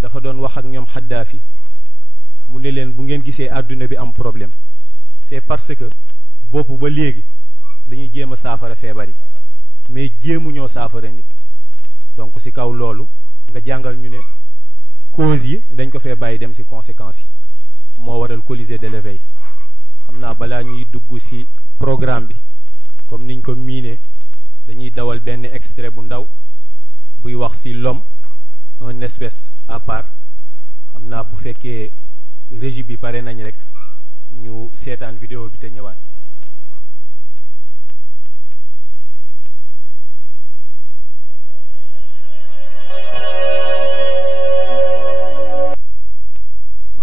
dafa doon wax ak ñoom Xaddaafi mu ne leen bu ngeen gisee àdduna bi am problème c'est parce que bopp ba léegi dañuy jéem a saafara feebar yi mais jéemuñoo saafara nit. donc ci kaw loolu nga jàngal ñu ne cause yi dañ ko fee bàyyi dem ci conséquences yi moo waral Colisée de l'éveil. xam naa balaa ñuy dugg ci programme bi comme niñ ko miinee dañuy dawal benn extrait bu ndaw buy wax ci l'homme une espèce à part xam naa bu fekkee régie bi pare nañ rek ñu seetaan vidéo bi te ñëwaat.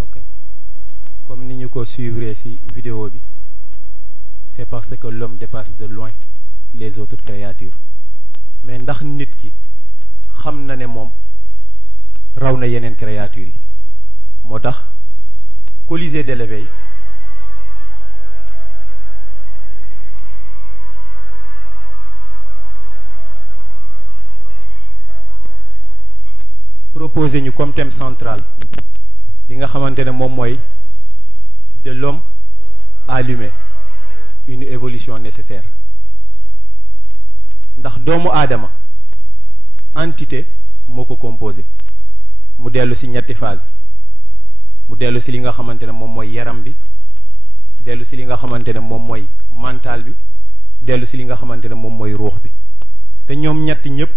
ok comme ni ñu ko suivre ci vidéo bi c'est parce que l'homme dépasse de loin les autres créatures mais ndax nit ki xam na ne moom raw na yeneen créatures yi moo tax Colisée de l'éveil proposé ñu comme thème central li nga xamante ne moom mooy de l'homme à l'humain une évolution nécessaire ndax doomu aadama entité moo ko composé mu dellu ci ñetti phase mu dellu ci li nga xamante ne moom mooy yaram bi dellu ci li nga xamante ne moom mooy mental bi dellu ci li nga xamante ne moom mooy ruux bi te ñoom ñett ñëpp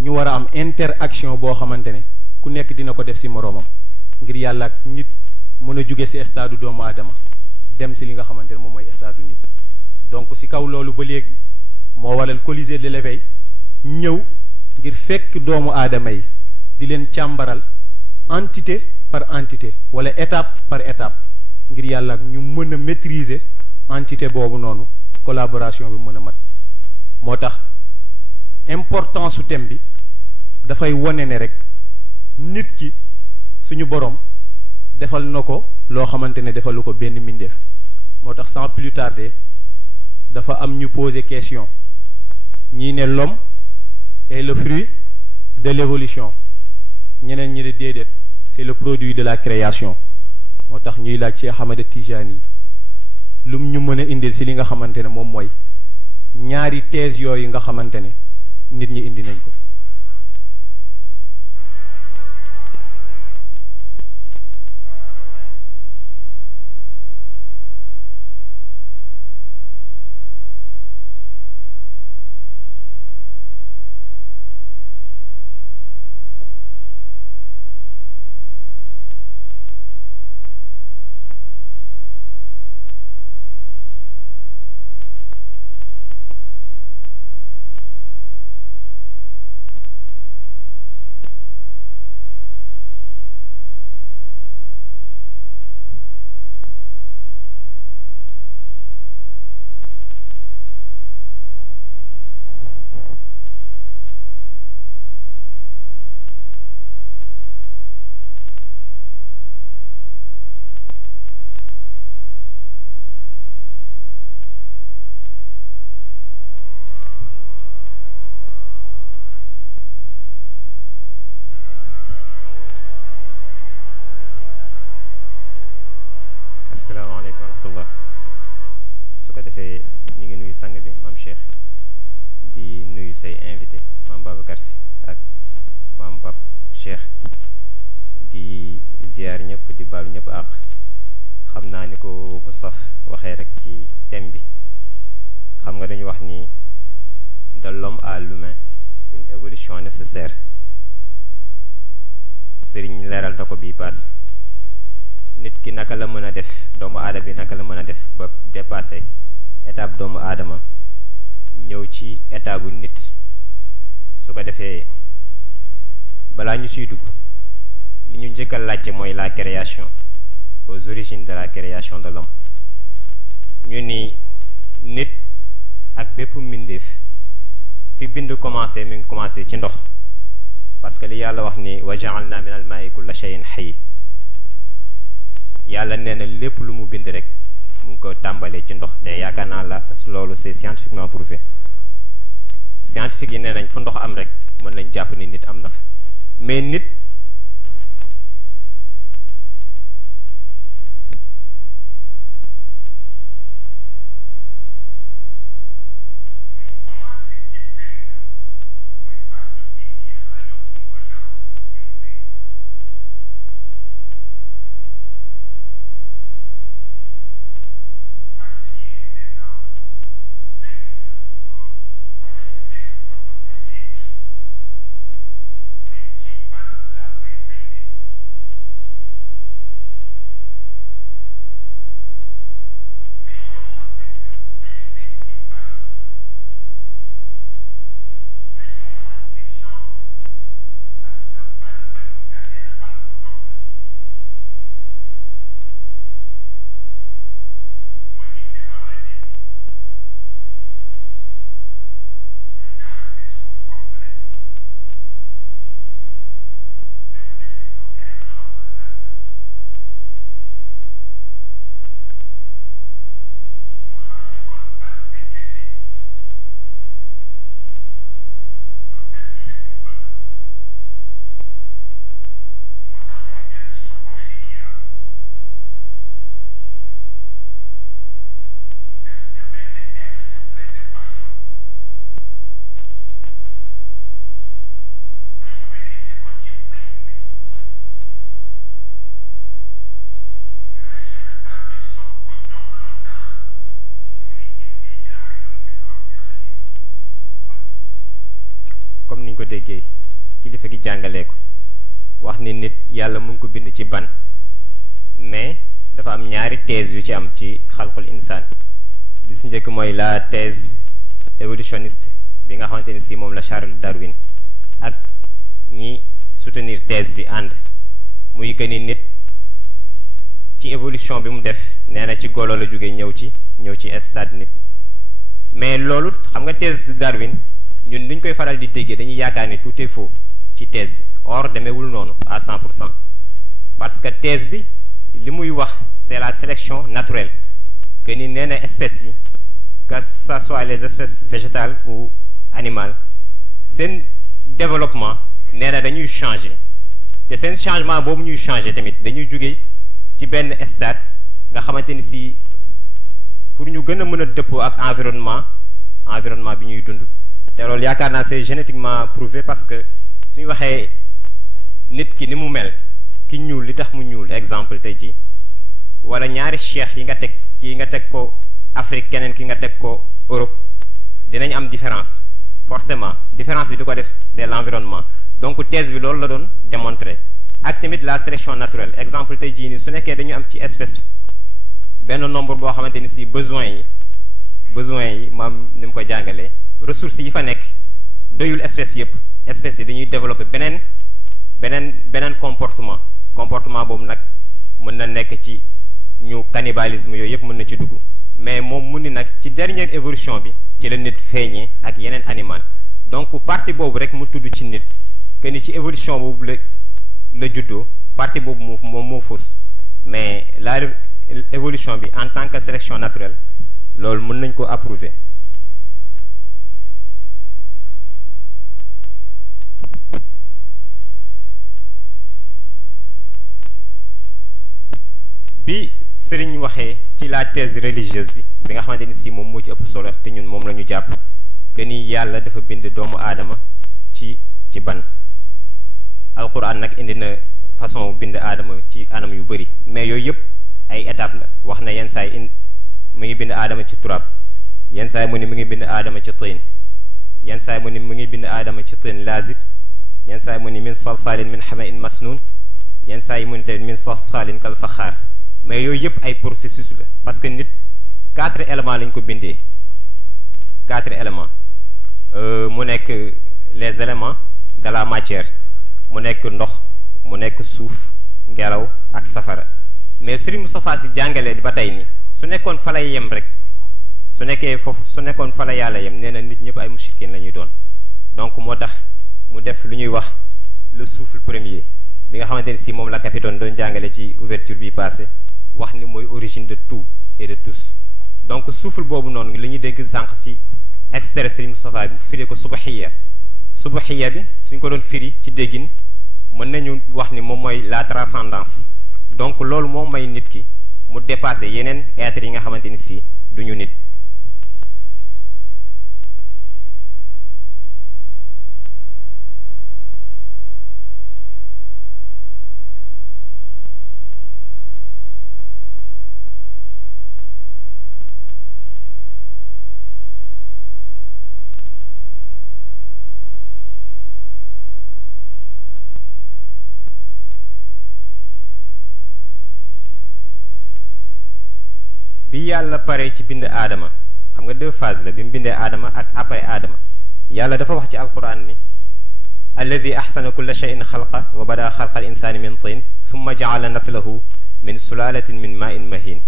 ñu war a am interaction boo xamante ne ku nekk dina ko def ci moroomam ngir yàlla ak nit mën a jóge ci stade doomu aadama dem ci li nga xamante ne moom mooy stade nit. donc ci kaw loolu ba léegi moo waral Colisée de l'éveil ñëw ngir fekk doomu aadama yi di leen càmbaral entité par entité wala étape par étape ngir yàlla ak ñu mën a maîtriser entité boobu noonu collaboration bi mën a mat. moo tax importance su thème bi dafay wone ne rek nit ki suñu borom defal na ko loo xamante ne defalu ko benn mbindeef moo tax sans plus tarder dafa am ñu poser question ñii ne l'homme est le fruit de l'évolution ñeneen ñi de déedéet c'est le produit de la création moo tax ñuy laaj Cheikh Ahmed Tijani lum ñu mën a indil ci li nga xamante ne moom mooy ñaari thèse yooyu nga xamante ne nit ñi indi nañ ko. asalaamaaleykum wa rahmatullah su ko defee ñu ngi nuyu sang bi maam Cheikh di nuyu say invité maam Babacar Sy ak maam Pape Cheikh di ziar ñëpp di baalu ñëpp àq xam naa ni ko Moustapha waxee rek ci thème bi xam nga dañu wax ni de l'homme à l'humain une évolution nécessaire sëriñ leeral na ko bii passé nit ki naka la mën a def doomu aadama bi naka la mën a def ba dépasser étape doomu aadama ñëw ci étape bu nit su ko defee balaa ñu ciy dugg li ñu njëkk a laajte mooy la création aux origines de la création de l'homme ñu ni nit ak bépp mbindeef fi bind commencé mi ngi commencé ci ndox parce que li yàlla wax ni wa ja'alna min al maa'i kulla shay'in hayy yàlla nee na lépp lu mu bind rek mu ngi ko tàmbalee ci ndox te yaakaar naa la loolu c'est scientifiquement prouvé scientifique yi nee nañ fu ndox am rek mën nañ jàpp ni nit am na fa mais nit ko déggee kilifa gi jàngalee ko wax ni nit yàlla mu ngi ko bind ci ban mais dafa am ñaari thèse yu ci am ci xalqul insaan bi si njëkk mooy la thèse évolutionniste bi nga xamante ni si moom la Charles Darwin ak ñi soutenir thèse bi ànd muy que ni nit ci évolution bi mu def nee na ci golo la jóge ñëw ci stade nit mais loolu xam nga thèse de Darwin ñun niñ koy faral di déggee dañuy yaakaar ni tout est faux ci thèse bi or demeewul noonu à 100% parce que thèse bi li muy wax c'est la sélection naturelle que ni nee na espèces yi que ça soit les espèces végétales ou animales seen développement nee na dañuy changer te seen changement boobu ñuy changer tamit dañuy jóge ci benn stade nga xamante ni si pour ñu gën a mën a dëppoo ak environnement bi ñuy dund te loolu yaakaar naa c'est génétiquement prouvé parce que suñu waxee nit ki ni mu mel ki ñuul li tax mu ñuul exemple tey ji wala ñaari cheikh yi nga teg kii nga teg ko Afrique keneen ki nga teg ko Europe dinañ am différence forcément différence bi di ko def c'est l'environnement donc thèse bi loolu la doon démontrer ak tamit la sélection naturelle exemple tey jii nii su nekkee dañu am ci espèce benn nombre boo xamante ni si besoins yi maam ni mu ko jàngalee ressources yi fa nekk doyul espèces yëpp espèces yi dañuy développer beneen comportement boobu nag mën na nekk ci ñu cannibalisme yooyu yëpp mën na ci dugg mais moom mu ni nag ci dernière évolution bi ci la nit feeñee ak yeneen animal donc partie boobu rek mu tudd ci nit que ni ci évolution boobu la juddoo partie boobu moom moo fausse mais la évolution bi en tant que sélection naturelle loolu mën nañ ko approuver bi sëriñ waxee ci la thèse religieuse bi nga xamante ni si moom moo ci ëpp solo te ñun moom la ñu jàpp que ni yàlla dafa bind doomu aadama ci ban alquran nag indi na façon bind aadama ci anam yu bëri mais yooyu yëpp ay étape la wax na yenn saay mu ngi bind aadama ci turab yenn saay mu ni mu ngi bind aadama ci tiin yenn saay mu ni mu ngi bind aadama ci tiin lazib yenn saay mu ni min salsalin min hamain masnun yenn saay mu ni tamit min salsalin kal faxaar mais yooyu yëpp ay processus la parce que nit 4 éléments lañ ko bindee 4 éléments mu nekk les éléments de la matière mu nekk ndox mu nekk suuf ngelaw ak safara mais Serigne Moustapha Sy jàngale ba tey ni su nekkoon fa lay yem rek su nekkoon fa la yàlla yem nee na nit ñëpp ay mushrikin la ñuy doon donc moo tax mu def lu ñuy wax le souffle premier bi nga xamante ni si moom la capitaine doon jàngale ci ouverture bi passé wax ni mooy origine de tout et de tous donc souffle boobu noonu li ñuy dégg sànq ci extrait Serigne Moustapha bi mu firee ko subahiya bi suñ ko doon firi ci déggin mën nañu wax ni moom mooy la transcendance donc loolu moo may nit ki mu dépasser yeneen êtres yi nga xamante ni si duñu nit bi yàlla pare ci bind aadama xam nga 2 phases la bi mu bindee aadama ak après aadama yàlla dafa wax ci alquran ni alladi ahsana kulla shay'in xalqa wa bada xalqa al insani min tin thumma jaala naslahu min sulalatin min ma'in mahin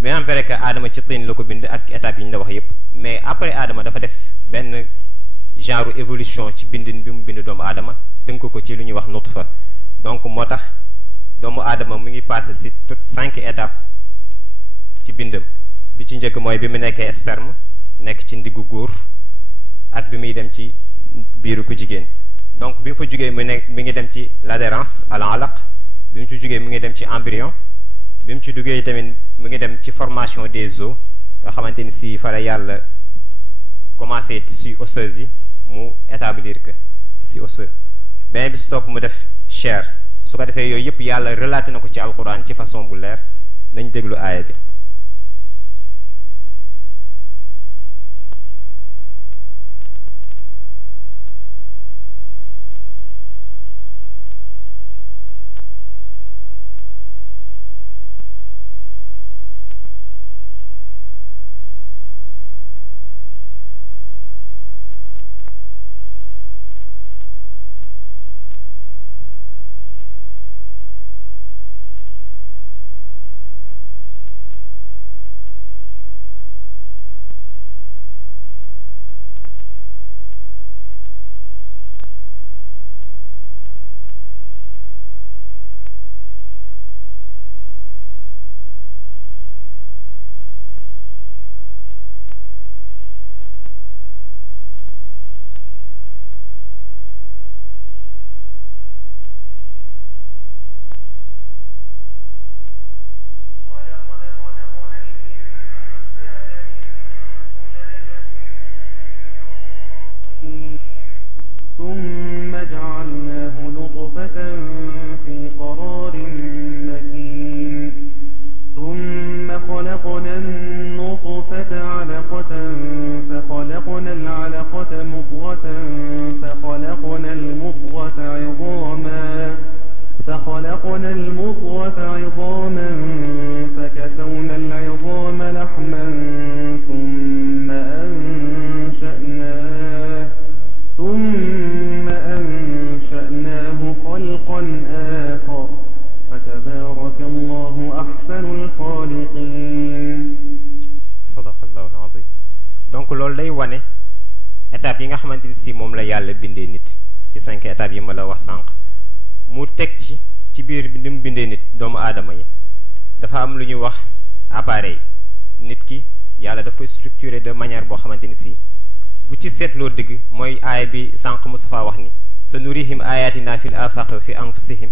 bien vrai que aadama ci tin la ko bind ak étape yi ñu la wax yépp mais après aadama dafa def benn genre évolution ci bindin bi mu bind doomu aadama tënk ko ci lu ñuy wax nutfa donc moo tax doomu aadama mu ngi passé ci toutes 5 étapes ci bindam bi ci njëkk mooy bi mu nekkee sperme nekk ci ndiggu góor ak bi muy dem ci biiru ku jigéen donc bi mu fa jugee mi ngi dem ci l'adhérence à l'alaq bi mu ci jugee mi ngi dem ci embryon bi mu ci duggee tamit mi ngi dem ci formation des os nga xamante ni si fa la yàlla commencé tissu osseuse yi mu établir que tissu osseux beneen bi si topp mu def chair su ko defee yooyu yëpp yàlla relaté na ko ci alquran ci façon bu leer nañ déglu aaya bi خلقنا المضغة عظاما فكسونا العظام لحما ثم أنشأناه خلقا آخر فتبارك الله أحسن الخالقين. sadaqallahu al-azim. donc loolu day wane étapes yi nga xamante ni si moom la yàlla bindee nit ci 5 étapes yi ma la wax sànq mu teg ci biir bi ni mu bindee nit doomu aadama yi dafa am lu ñuy wax appareil nit ki yàlla daf koy structuré de manière boo xamante ni si bu ci seetloo dëgg mooy aaya bi sànq Moustapha wax ni sa nurihim ayatina fil afaq wa fi anfusihim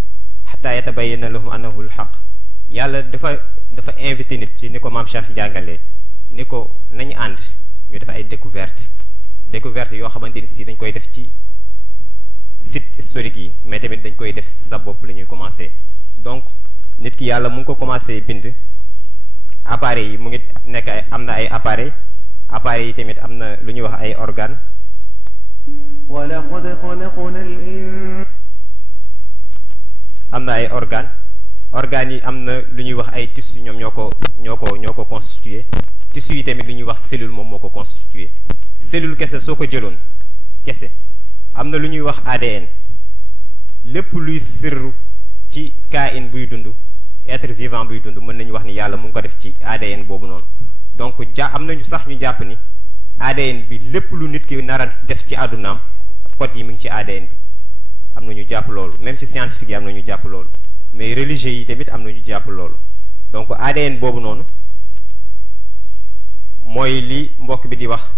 hatta yatabayyana lahum annahu al-haq. yàlla dafa invité nit ci ni ko maam Cheikh jàngalee ni ko nañu ànd ñu def ay découverte yoo xamante ni si dañ koy def ci site historique yi mais tamit dañ koy def sa bopp la ñuy commencé. donc nit ki yàlla mu ngi ko commencé bind appareils yi mu ngi nekk am na ay appareils yi tamit am na lu ñuy wax ay organes. ولقد خلقنا الإنسان. am na ay organes yi am na lu ñuy wax ay tissus ñoom ñoo ko constitué tissus yi tamit lu ñuy wax cellule moom moo ko constitué cellule kese soo ko jëloon kese am na lu ñuy wax ADN lépp luy sirru ci kain buy dund être vivant buy dund mën nañu wax ni yàlla mu ngi ko def ci ADN boobu noonu. donc am nañu sax ñu jàpp ni ADN bi lépp lu nit ki nar a def ci àddunaam code yi mi ngi ci ADN bi am na ñu jàpp loolu même ci scientifique yi am na ñu jàpp loolu mais religieux yi tamit am na ñu jàpp loolu. donc ADN boobu noonu mooy li mbokk bi di wax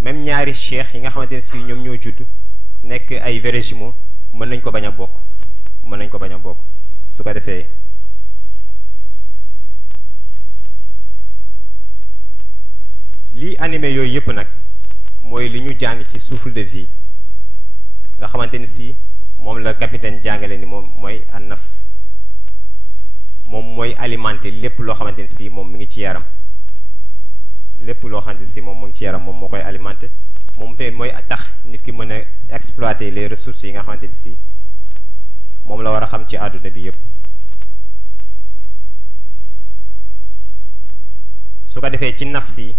même ñaari cheikh yi nga xamante ne si ñoom ñoo judd nekk ay vrais jumeaux mën nañ ko bañ a bokk su ko defee lii animé yooyu yëpp nag mooy li ñu jàng ci souffle de vie nga xamante ni si moom la capitaine jàngale ni moom mooy an-nafs moom mooy alimenter lépp loo xamante ni si moom mi ngi ci yaram moom moo koy alimenter moom tamit mooy tax nit ki mën a exploiter les ressources yi nga xamante ni si moom la war a xam ci àdduna bi yëpp. su ko defee ci nafs yi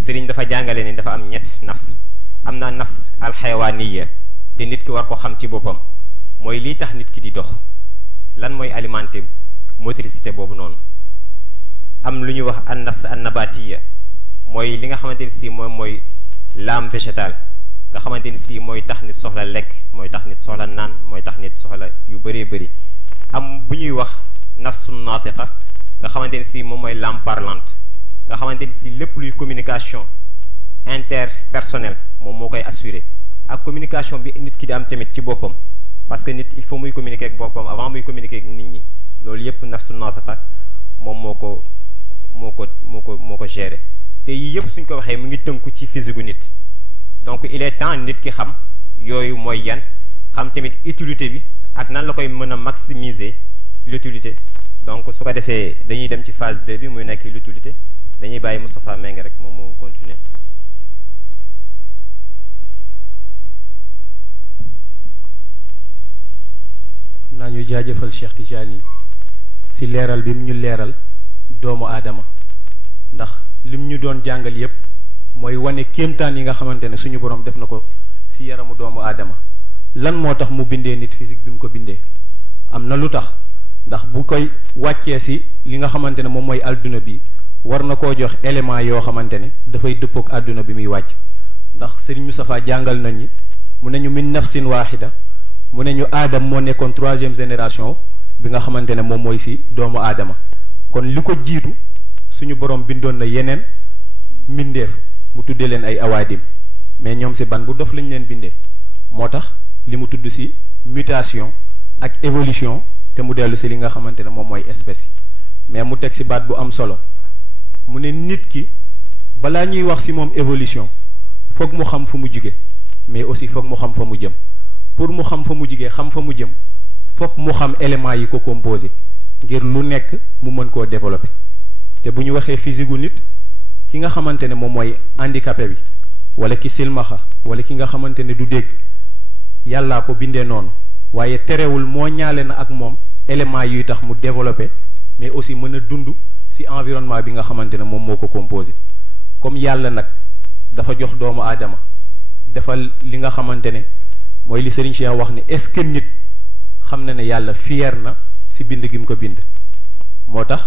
sëriñ dafa jàngale ni dafa am ñett nafs am na nafs alxayawaaniya te nit ki war ko xam ci boppam mooy lii tax nit ki di dox lan mooy alimenter motricité boobu noonu. am lu ñuy wax an nafs an nabatiya mooy li nga xamante ni si moom mooy l'âme végétale nga xamante ni si mooy tax nit soxla lekk mooy tax nit soxla naan mooy tax nit soxla yu bëree bëri. am bu ñuy wax nafsu naatiqa nga xamante ni si moom mooy l'âme parlante nga xamante ni si lépp luy communication interpersonnelle moom moo koy assurer ak communication bi nit ki di am tamit ci boppam parce que nit il faut muy communiquer ak boppam avant muy communiquer ak nit ñi loolu yépp nafsu naatiqa moom moo ko gérer te yii yëpp suñ ko waxee mu ngi tënku ci physique gu nit. donc il est temps nit ki xam yooyu mooy yan xam tamit utilité bi ak nan la koy mën a maximiser l'utilité. donc su ko defee dañuy dem ci phase 2 bi muy nekk l'utilité dañuy bàyyi Moustapha Mbengue rek moom moo continuer. naa ñu jaajëfal Cheikh Tidiane si leeral bi mu ñu leeral doomu aadama ndax lim ñu doon jàngal yépp mooy wane kéemtaan yi nga xamante ne suñu borom def na ko si yaramu doomu aadama. lan moo tax mu bindee nit physique bi mu ko bindee am na lu tax ndax bu koy wàccee si li nga xamante ne moom mooy adduna bi war na koo jox élément yoo xamante ne dafay dëppook adduna bi muy wàcc ndax Serigne Moustapha jàngal nañu mu ne ñu min nafsin waaxida mu ne ñu aadam moo nekkoon 3e génération bi nga xamante ne moom mooy si doomu aadama kon li ko jiitu suñu borom bindoon na yeneen mbindeef mu tuddee leen ay awaadim mais ñoom si ban bu dof lañ leen bindee moo tax li mu tudd si mutation ak évolution te mu dellu si li nga xamante ne moom mooy espèce yi mais mu teg si baat bu am solo mu ne nit ki balaa ñuy wax si moom évolution foog mu xam fu mu jóge mais aussi foog mu xam fa mu jëm pour mu xam fa mu jóge xam fa mu jëm foog mu xam éléments yi ko composé ngir lu nekk mu mën koo développer te bu ñu waxee physique gu nit ki nga xamante ne moom mooy handicapé bi wala ki silmaxa wala ki nga xamante ne du dégg yàllaa ko bindee noonu waaye terewul moo ñaale na ak moom éléments yuy tax mu développer mais aussi mën a dund ci environnement bi nga xamante ne moom moo ko composé. comme yàlla nag dafa jox doomu aadama defal li nga xamante ne mooy li Serigne Cheikh wax ni est-ce que nit xam na ne yàlla fier na ci bind gi mu ko bind. moo tax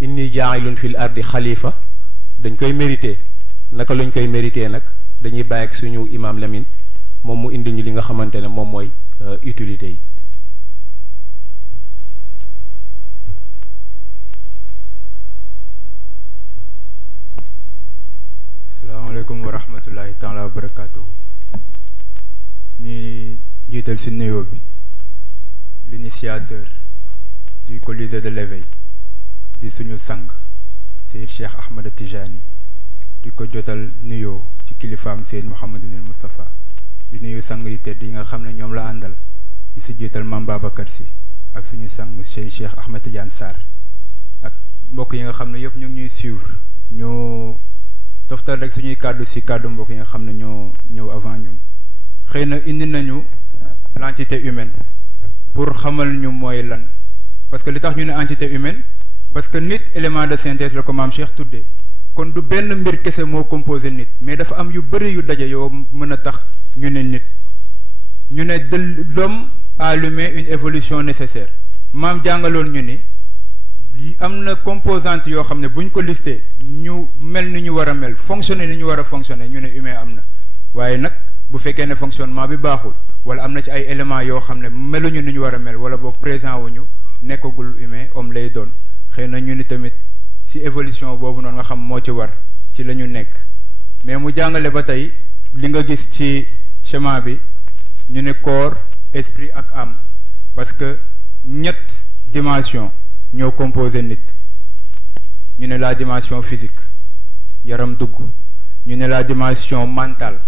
inni jaa'ilun fil ardi xalifa dañ koy mérité. naka lañ koy mérité nag dañuy bàyyi ak suñu imam Lamine moom mu indi ñu li nga xamante ne moom mooy utilité yi. asalaamaaleykum wa rahmatullahi taala wa barakaatuhu. ñuy jiital ci nuyoo bi l'initiateur du Colisée de l'éveil di suñu sang Seyd Cheikh Ahmed Tijani di ko jotal nuyoo ci kilifaam Seyd Mouhamadunil Moustapha di nuyu sang yu tedd yi nga xam ne ñoom la àndal di ci jiital Mame Babacar Sy ak suñu sang Seyd Cheikh Ahmed Tidiane Sarr ak mbokk yi nga xam ne yëpp ñu ngi ñuy suivre ñu toftal rek suñuy kàddu ci kàddu mbokk yi nga xam ne ñoo ñëw avant ñun. xëy na indi nañu l'entité humaine pour xamal ñu mooy lan parce que li tax ñu ne entité humaine parce que nit élément de synthèse la ko Maam Cheikh tuddee kon du benn mbir kese moo composé nit mais dafa am yu bëri yu daje yoo mën a tax ñu ne nit ñu ne de l'homme a allumé une évolution nécessaire maam jàngaloon ñu ni am na composante yoo xam ne buñ ko listé ñu mel ni ñu war a mel fonctionner ni ñu war a fonctionner ñu ne humain am na waaye nag bu fekkee ne fonctionnement bi baaxul wala am na ci ay éléments yoo xam ne meluñu ni ñu war a mel wala boog présent wuñu nekkagul humain homme lay doon xëy na ñu ni tamit ci évolution boobu noonu nga xam moo ci war ci la ñu nekk mais mu jàngale ba tey li nga gis ci schéma bi ñu ne corps esprit ak âme parce que ñett dimension ñoo composé nit ñu ne la dimension physique yaram dugg ñu ne la dimension mentale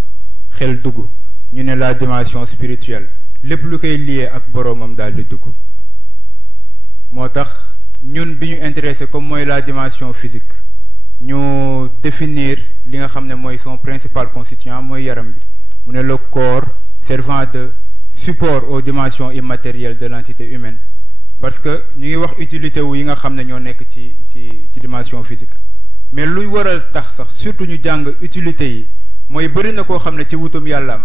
xel dugg ñu ne la dimension spirituelle lépp lu koy lié ak boroomam daal di dugg moo tax ñun bi ñu intéressé comme mooy la dimension physique ñu définir li nga xam ne mooy son principal constituant mooy yaram bi mu ne le corps servant de support aux dimensions immatérielles de l'entité humaine parce que ñu ngi wax utilité wu yi nga xam ne ñoo nekk ci dimension physique mais luy waral tax sax surtout ñu jàng utilité yi mooy bëri na koo xam ne ci wutum yàllaam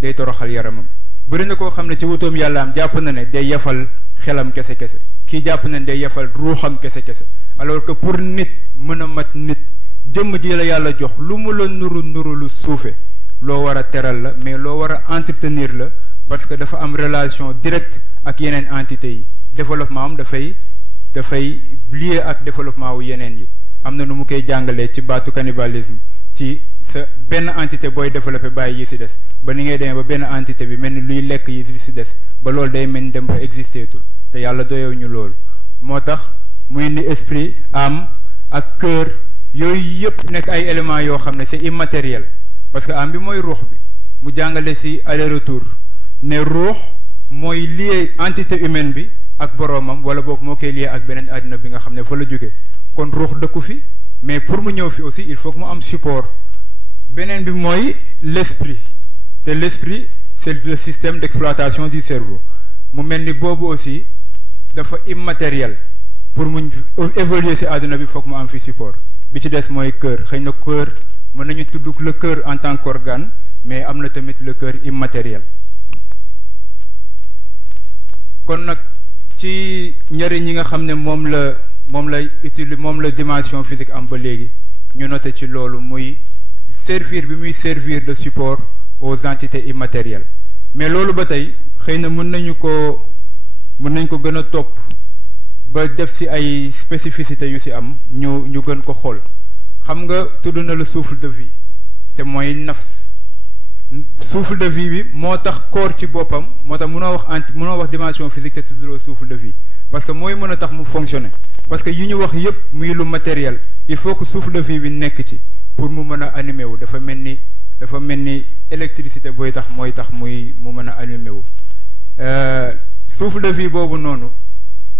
day toroxal yaramam bëri na koo xam ne ci wutum yàllaam jàpp na ne day yafal xelam kese-kese kii jàpp na ne day yafal ruuxam kese-kese alors que pour nit mën a mat nit jëmm ji la yàlla jox lu mu la nuru lu suufe loo war a teral la mais loo war a entretenir la parce que dafa am relation directe ak yeneen entités yi développement am dafay lié ak développement wu yeneen yi am na nu mu koy jàngalee ci baatu cannibalisme ci sa benn entité booy développé bàyyi yi ci des ba ni ngay demee ba benn entité bi mel ni luy lekk yi ci des ba loolu day mel ni dem ba existeetul te yàlla doyew ñu loolu moo tax muy ni esprit âme ak cœur yooyu yëpp nekk ay éléments yoo xam ne c'est immatériel parce que âme bi mooy ruux bi mu jàngale ci aller-retour ne ruux mooy lié entité humaine bi ak boroomam wala boog moo koy lié ak beneen àddina bi nga xam ne fa la jóge kon ruux dëkku fi mais pour mu ñëw fi aussi il faut que mu am support beneen bi mooy l'esprit te l'esprit c'est le système d'exploitation du cerveau mu mel ni boobu aussi dafa immatériel pour mu évoluer ci àdduna bi foog mu am fi support bi ci des mooy cœur xëy na cœur mën nañu tudd le cœur en tant qu'organe mais am na tamit le cœur immatériel kon nag ci njëriñ yi nga xam ne moom la dimension physique am ba léegi ñu noté ci loolu muy servir bi muy servir de support aux entités immatérielles mais loolu ba tey xëy na mën nañ ko gën a topp ba def ci ay spécificités yu ci am ñu gën ko xool xam nga tudd na le souffle de vie te mooy nafs souffle de vie bi moo tax corps ci boppam moo tax mënoo wax dimension physique te tuddloo souffle de vie parce que mooy mën a tax mu fonctionner parce que yi ñu wax yépp muy lu matériel il faut que souffle de vie bi nekk ci pour mu mën a animé wu dafa mel ni électricité booy tax mooy tax mu mën a animé wu souffle de vie boobu noonu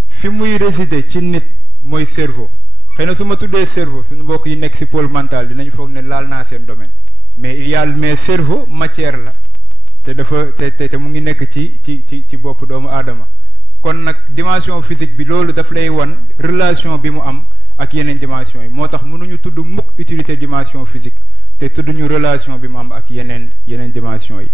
fi muy résider ci nit mooy cerveau xëy na su ma tuddee cerveau suñu mbokk yi nekk ci pôle mental dinañu foog ne laal naa seen domaine mais cerveau matière la te dafa te mu ngi nekk ci bopp doomu aadama kon nag dimension physique bi loolu daf lay wan relation bi mu am ak yeneen dimension yi moo tax mënuñu tudd mukk utilité dimension physique te tudduñu relation bi mu am ak yeneen dimension yi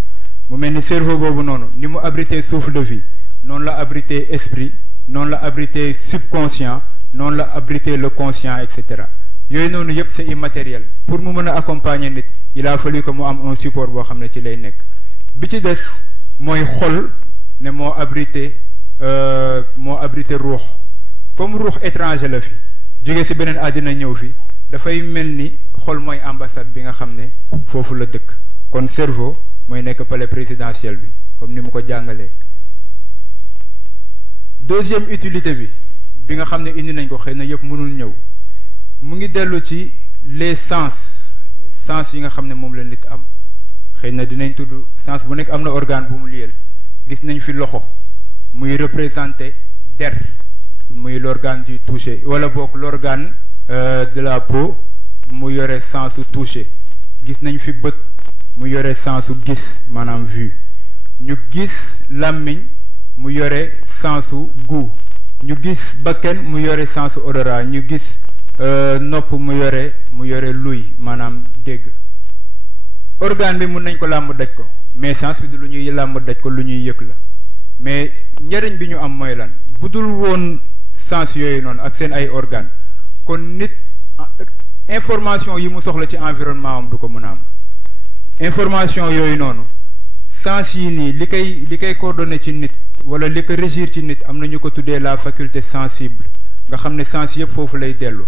mu mel ni cerveau boobu noonu ni mu abrité souffle de vie noonu la abrité esprit noonu la abrité subconscient noonu la abrité le conscient et cetera yooyu noonu yëpp c'est immatériel pour mu mën a accompagner nit il a fallu que mu am un support boo xam ne ci lay nekk bi ci des mooy xol ne moo abrité ruux comme ruux étranger la fi jóge ci beneen àddina ñëw fi dafay mel ni xol mooy ambassade bi nga xam ne foofu la dëkk kon cerveau mooy nekk palais présidentiel bi comme ni mu ko jàngalee deuxième utilité bi nga xam ne indi nañ ko xëy na yëpp mënul ñëw mu ngi dellu ci les sens yi nga xam ne moom la nit am xëy na dinañ tudd sens bu nekk am na organe bu mu liyeel gis nañ fi loxo muy représenter der muy l'organe du toucher wala boog l'organe de la peau mu yore sensu toucher gis nañ fi bët mu yore sensu gis maanaam vue ñu gis làmmiñ mu yore sensu goût ñu gis bakken mu yore sensu odorat ñu gis nopp mu yore luy maanaam dégg organe bi mun nañ ko làmb daj ko mais sens bi du lu ñuy làmb daj ko lu ñuy yëg la mais njariñ bi ñu am mooy lan bu dul woon sens yooyu noonu ak seen ay organe kon nit information yi mu soxla ci environnement am du ko mën a am information yooyu noonu sens yi nii li koy coordonné ci nit wala li ko régir ci nit am na ñu ko tuddee la faculté sensible nga xam ne sens yëpp foofu lay dellu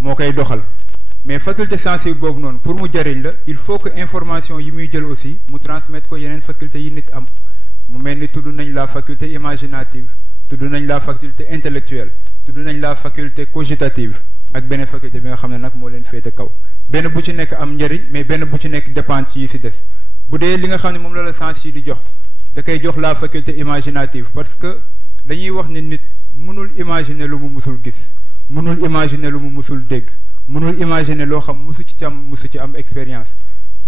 moo koy doxal mais faculté sensible boobu noonu pour mu jariñ la il faut que information yi muy jël aussi mu transmettre ko yeneen faculté yi nit am mu mel ni tudd nañ la faculté imaginative tudd nañ la faculté intellectuelle tudd nañ la faculté cogitative ak beneen faculté bi nga xam ne nag moo leen féete kaw benn bu ci nekk am njëriñ mais benn bu ci nekk dépend ci yi ci des bu dee li nga xam ne moom la sens yi di jox da koy jox la faculté imaginative parce que dañuy wax ne nit mënul imaginer lu mu musul gis mënul imaginer lu mu musul dégg mënul imaginer loo xam musu ci am expérience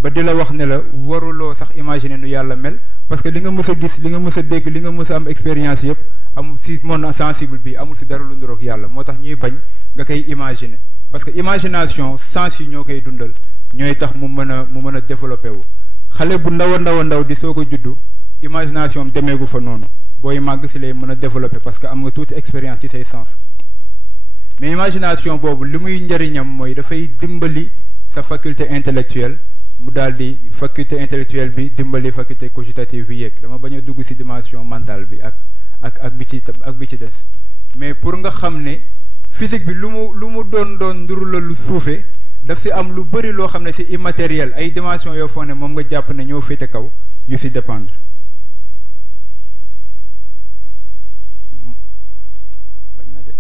ba di la wax ne la waruloo sax imaginer nu yàlla mel parce que li nga mës a gis li nga mës a dégg li nga mës a am expérience yépp amul ci monde sensible bi amul ci dara lu nduroog yàlla moo tax ñuy bañ nga koy imaginer parce que imagination sens yi ñoo koy dundal ñooy tax mu mën a développer wu xale bu ndaw a ndaw di soog a juddu imagination am demeegu fa noonu booy màgg ci lay mën a développer parce que am nga tuuti expérience ci say sens mais imagination boobu li muy njëriñam mooy dafay dimbali sa faculté intellectuelle mu daal di faculté intellectuelle bi dimbali faculté cogitative bi yéeg dama bañ a dugg ci dimension mentale bi ak bi ci des mais pour nga xam ne physique bi lu mu doon nduru la lu suufe daf ci am lu bari loo xam ne ci immatériel ay dimension yoo foo ne moom nga jàpp ne ñoo féete kaw yu ci dépendre bañ na de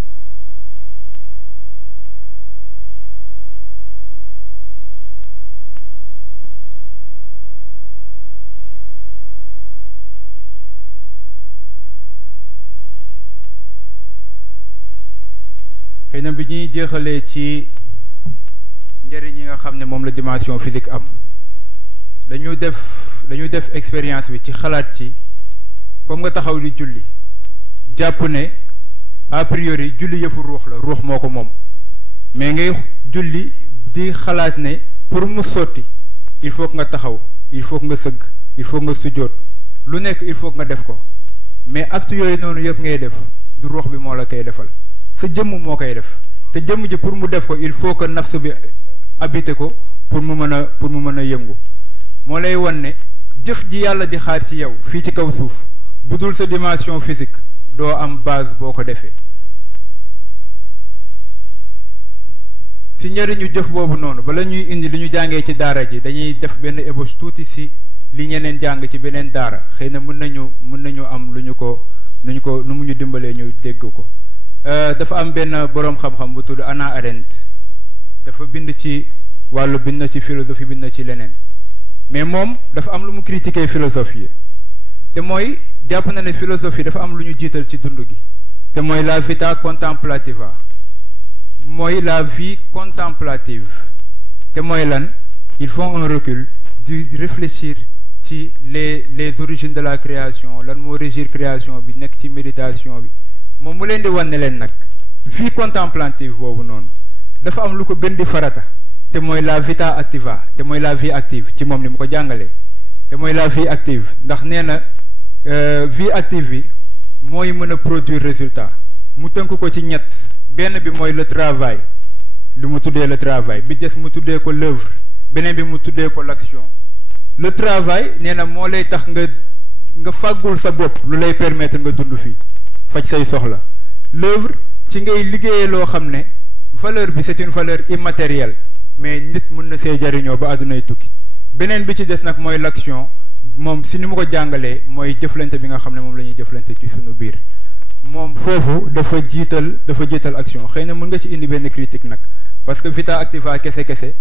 xëy na bi ñuy jeexalee ci njëriñ yi nga xam ne moom la dimension physique am dañu def expérience bi ci xalaat ci comme nga taxaw di julli jàpp ne a priori julli yëfu ruux la ruux moo ko moom mais ngay julli di xalaat ne pour mu sotti il faut que nga taxaw il faut que nga sëgg il faut que nga sujjóot lu nekk il faut que nga def ko mais acte yooyu noonu yëpp ngay def du ruux bi moo la koy defal sa jëmm moo koy def te jëmm ji pour mu def ko il faut que nafs bi habité ko pour mu mën a yëngu moo lay wan ne jëf ji yàlla di xaar ci yow fii ci kaw suuf bu dul sa dimension physique doo am base boo ko defee ci njëriñu jëf boobu noonu bala ñuy indi li ñu jàngee ci daara ji dañuy def benn ébauche tuuti ci li ñeneen jàng ci beneen daara xëy na mën nañu am nu mu ñu dimbalee ñu dégg ko dafa am benn boroom xam-xam bu tudd Hannah Arendt dafa bind ci wàllu bind na ci philosophie bind na ci leneen mais moom dafa am lu mu critiquer philosophie te mooy jàpp na ne philosophie dafa am lu ñu jiital ci dund gi te mooy la vita contemplativa mooy la vie contemplative te mooy lan il faut un recul di réfléchir ci les origines de la création lan moo régir création bi nekk ci méditation bi moom mu leen di wan ne leen nag vie contemplative boobu noonu dafa am lu ko gën di farata te mooy la vita activa te mooy la vie active ci moom ni mu ko jàngalee te mooy la vie active ndax nee na vie active bi mooy mën a produire résultat mu tënk ko ci ñett benn bi mooy le travail li mu tuddee le travail bi des mu tuddee ko l'œuvre beneen bi mu tuddee ko l'action le travail nee na moo lay tax nga fàggul sa bopp lu lay permettre nga dund fii faj say soxla l'œuvre ci ngay liggéeyee loo xam ne valeur bi c'est une valeur immatérielle mais nit mën na see jariñoo ba àddunay tukki beneen bi ci des nag mooy l'action moom si ni mu ko jàngalee mooy jëflante bi nga xam ne moom la ñuy jëflante ci sunu biir moom foofu dafa jiital action xëy na mën nga ci indi benn critique nag parce que vita activa kese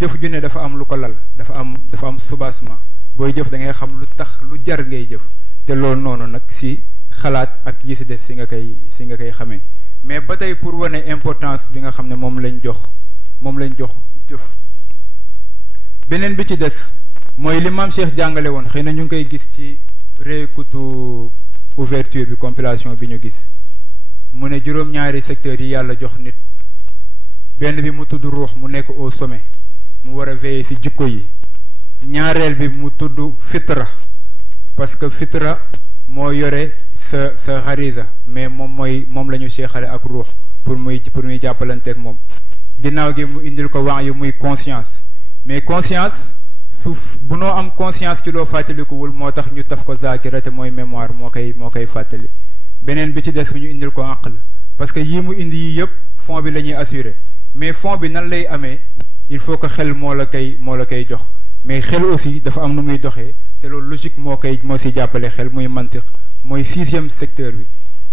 jëf ju ne dafa am lu ko lal dafa am soubassement booy jëf da ngay xam lu tax lu jar ngay jëf te loolu noonu nag si xalaat ak yi si des si nga koy xamee mais ba tey pour wane importance bi nga xam ne moom lañ jox jëf beneen bi ci des mooy li maam Cheikh jàngale woon xëy na ñu ngi koy gis ci réécoute ouverture bi compilation bi ñu gis mu ne juróom-ñaari secteurs yi yàlla jox nit benn bi mu tudd ruux mu nekk au sommet mu war a veiller ci jikko yi ñaareel bi mu tudd fitra parce que fitra moo yore sa xarisa mais moom la ñu seexale ak ruux pour muy jàppalanteeg moom ginnaaw gi mu indil ko wax yu muy conscience mais conscience suuf bu noo am conscience ci loo fàttalikuwul moo tax ñu taf ko zakira te mooy mémoire moo koy fàttali beneen bi ci des ñu indil ko aql parce que yii mu indi yii yëpp fond bi la ñuy assurer mais fond bi nan lay amee il faut que xel moo la koy jox mais xel aussi dafa am nu muy doxee te loolu logique moo si jàppale xel muy mantiq mooy 6e secteur bi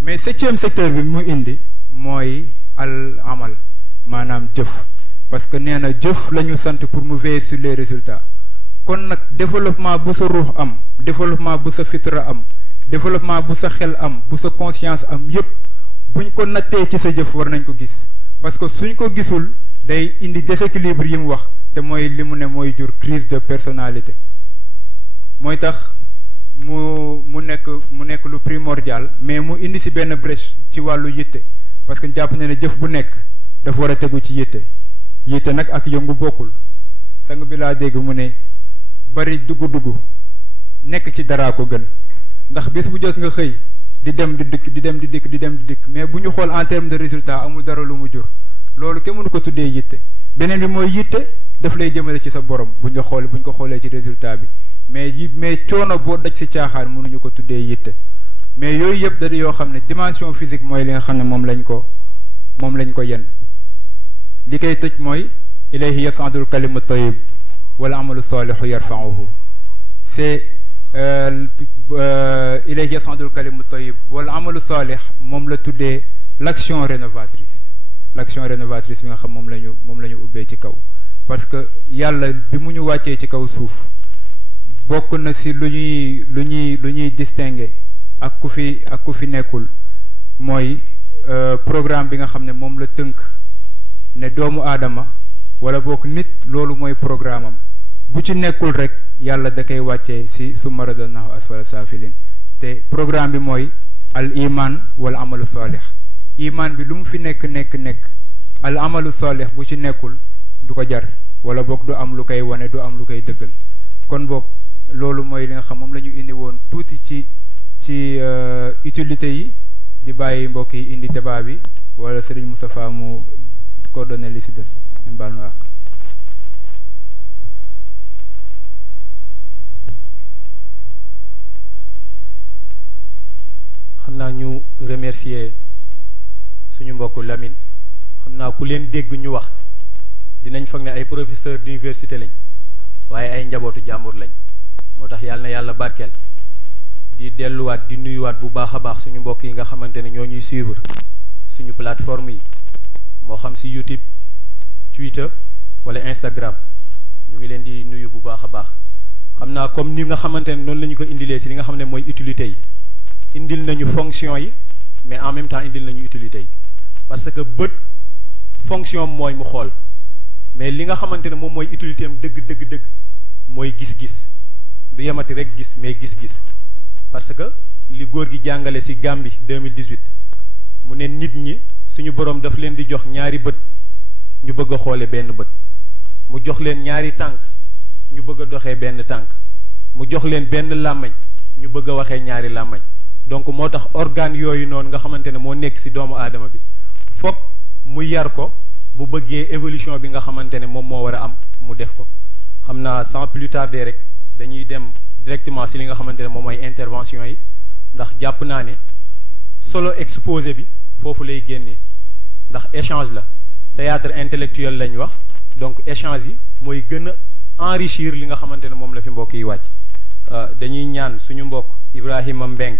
mais 7e secteur bi mu indi mooy al amal maanaam jëf parce que nee na jëf la ñu sant pour mu veiller sur les résultats kon nag développement bu sa ruux am développement bu sa fitra am développement bu sa xel am bu sa conscience am yépp buñ ko nattee ci sa jëf war nañ ko gis parce que suñ ko gisul day indi déséquilibre yi mu wax te mooy li mu ne mooy jur crise de personnalité mooy tax mu nekk lu primordial mais mu indi ci benn brèche ci wàllu yitte parce que jàpp na ne jëf bu nekk dafa war a tegu ci yitte nag ak yëngu bokkul sang bi laa dégg mu ne bari dugg nekk ci daraa ko gën ndax bis bu jot nga xëy di dem di dikk mais bu ñu xool en terme de résultat amul dara lu mu jur loolu kenn mënu ko tuddee yitte beneen bi mooy yitte daf lay jëmale ci sa borom buñ ko xoolee ci résultat bi mais coono boo daj ci caaxaan mënuñu ko tuddee yitte mais yooyu yëpp da di yoo xam ne dimension physique mooy li nga xam ne moom lañ ko yenn li koy tëj mooy ilayhi yasadul kalimu tayyib wala amalu salihu yarfa'uhu c'est ilayhi yasadul kalimu tayyib wala amalu salih moom la tuddee l'action rénovatrice bi nga xam moom la ñu ubbee ci kaw parce que yàlla bi mu ñu wàccee ci kaw suuf bokk na ci lu ñuy distinguer ak ku fi nekkul mooy programme bi nga xam ne moom la tënk ne doomu aadama wala bokk nit loolu mooy programme am bu ci nekkul rek yàlla da koy wàccee ci summa radadnahu asfala safilin te programme bi mooy al iman wal amalu salih iman bi lu mu fi nekk al amalu salih bu ci nekkul du ko jar wala boog du am lu koy wane du am lu koy dëggal kon boog loolu mooy li nga xam moom la ñu indi woon tuuti ci utilité yi di bàyyi mbokk yi indi débat bi wala Serigne Moustapha mu coordonné li ci des ñu baal nu àq xam naa ñu remercier suñu mbokk Lamine xam naa ku leen dégg ñu wax dinañ foog ne ay professeur d'université lañ waaye ay njabootu jàmbur lañ moo tax yàlla na yàlla barkeel di delluwaat di nuyuwaat bu baax a baax suñu mbokk yi nga xamante ne ñoo ñuy suivre suñu plateforme yi moo xam ci YouTube Twitter wala Instagram ñu ngi leen di nuyu bu baax a baax xam naa comme ni nga xamante ne noonu la ñu ko indilee ci li nga xam ne mooy utilité yi indil nañu fonction yi mais en même temps indil nañu utilité yi parce que bët fonction mooy mu xool mais li nga xamante ne moom mooy utilité am dëgg mooy gis-gis du yemati rek gis mais gis-gis parce que li góor gi jàngale ci Gambie 2018 mu ne nit ñi suñu borom daf leen di jox ñaari bët ñu bëgg a xoole benn bët mu jox leen ñaari tànk ñu bëgg a doxee benn tànk mu jox leen benn làmmañ ñu bëgg a waxee ñaari làmmañ donc moo tax organe yooyu noonu nga xamante ne moo nekk ci doomu aadama bi fokk mu yar ko bu bëggee évolution bi nga xamante ne moom moo war a am mu def ko xam naa sans plus tarder rek dañuy dem directement ci li nga xamante ne moom mooy intervention yi ndax jàpp naa ne solo exposé bi foofu lay génnee ndax échange la théâtre intellectuel lañ wax donc échange yi mooy gën a enrichir li nga xamante ne moom la fi mbokk yi wàcc dañuy ñaan suñu mbokk Ibrahima Mbeng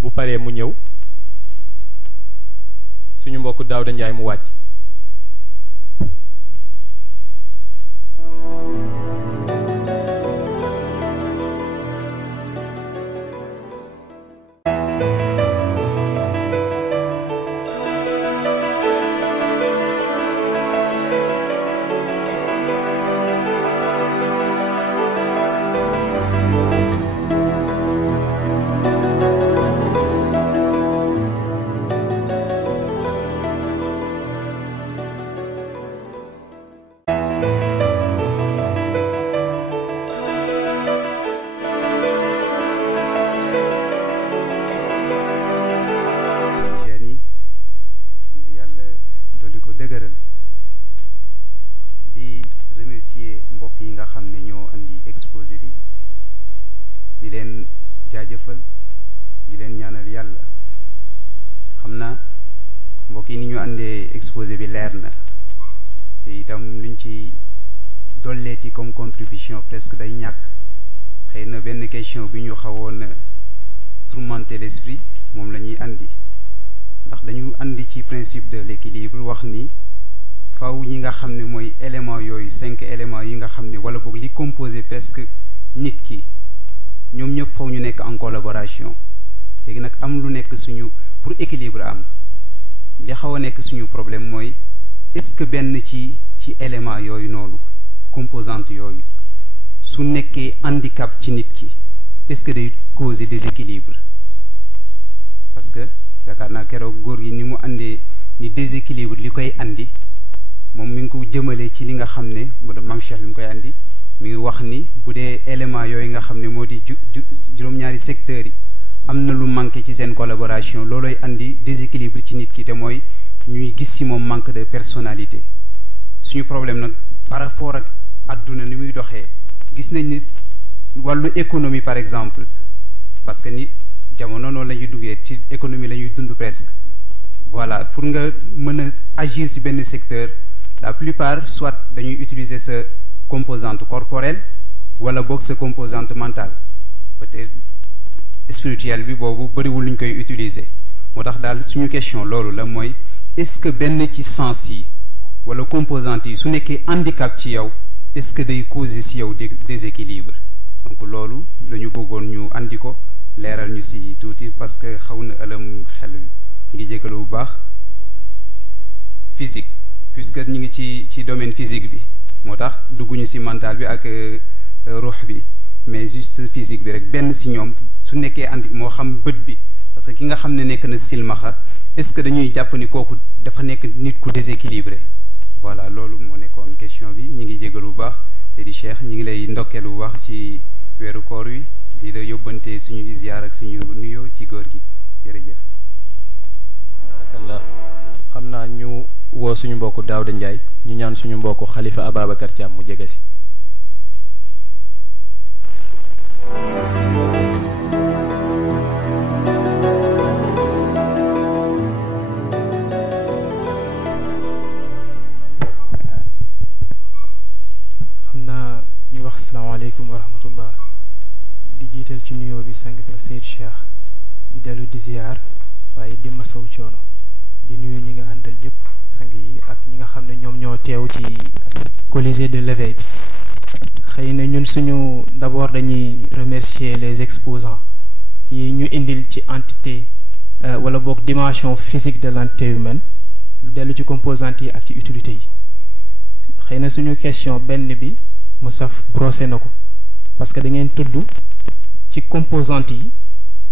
bu paree mu ñëw suñu mbokk Daouda Ndiaye mu wàcc jaajëfal di leen ñaanal yàlla xam naa mbokk yi ni ñu àndee exposé bi leer na te itam luñ ci dolleeti comme contribution presque day ñàkk xëy na benn question bi ñu xawoon tourmenter l'esprit moom la ñuy andi ndax dañu andi ci principe de l'équilibre wax ni faaw ñi nga xam ne mooy élément yooyu 5 éléments yi nga xam ne wala boog li composé presque nit ki ñoom ñëpp faw ñu nekk en collaboration léegi nag am lu nekk suñu pour équilibre am li xaw a nekk suñu problème mooy est-ce que benn ci élément yooyu noonu composante yooyu su nekkee handicap ci nit ki est-ce que day causer déséquilibre parce que yaakaar naa keroog góor gi ni mu àndee ni déséquilibre li koy andi moom mi ngi ko jëmale ci li nga xam ne wala Mame Cheikh bi mu koy andi mi ngi wax ni bu dee élément yooyu nga xam ne moo di juróom-ñaari secteurs yi am na lu manqué ci seen collaboration looloy andi déséquilibre ci nit ki te mooy ñuy gis ci moom manque de personnalité suñu problème nag par rapport ak àdduna ni muy doxee gis nañ ni wàllu économie par exemple parce que nit jamono noonu la ñuy duggee ci économie la ñuy dund presque voilà pour nga mën a agir ci benn secteur la plupart soit dañuy utiliser sa composante corporelle wala boog sa composante mentale peut-être spirituelle bi boobu bëriwul lu ñu koy utiliser moo tax daal suñu question loolu la mooy est-ce que benn ci sens yi wala composante yi su nekkee handicap ci yow est-ce que day causer ci yow déséquilibre donc loolu la ñu bëggoon ñu andi ko leeral ñu ci tuuti parce que xaw na ëlëm xel wi ngi jégalu bu baax physique puisque ñu ngi ci domaine physique bi moo tax dugguñu ci mental bi ak ruux bi mais juste physique bi rek benn ci ñoom su nekkee andi moo xam bët bi parce que ki nga xam ne nekk na silmaxa est-ce que dañuy jàpp ni kooku dafa nekk nit ku déséquilibré voilà loolu moo nekkoon question bi ñu ngi jégalu bu baax te di Cheikh ñu ngi lay ndokkeel bu baax ci weeru koor wi di la yóbbante suñu ziyaar ak suñu nuyoo ci góor gi jërëjëf. barakallah xam naa ñu woo suñu mbokku Daouda Ndiaye ñu ñaan suñu mbokku Khalifa Ababacar Thiam mu jege si. xam naa ñu wax asalaamaaleykum wa rahmatullah di jiital ci nuyoo bi sang bi Seyd Cheikh di dellu di ziyaar waaye di masaw coono di nuyu ñi nga àndal ñëpp sang yi ak ñi nga xam ne ñoom ñoo teew ci Colisée de l'éveil bi xëy na ñun suñu d'abord dañuy remercier les exposants ci ñu indil ci entité wala boog dimension physique de l'entité humaine lu dellu ci composantes yi ak ci utilité yi xëy na suñu question benn bi Moustapha brossé na ko parce que da ngeen tudd ci composantes yi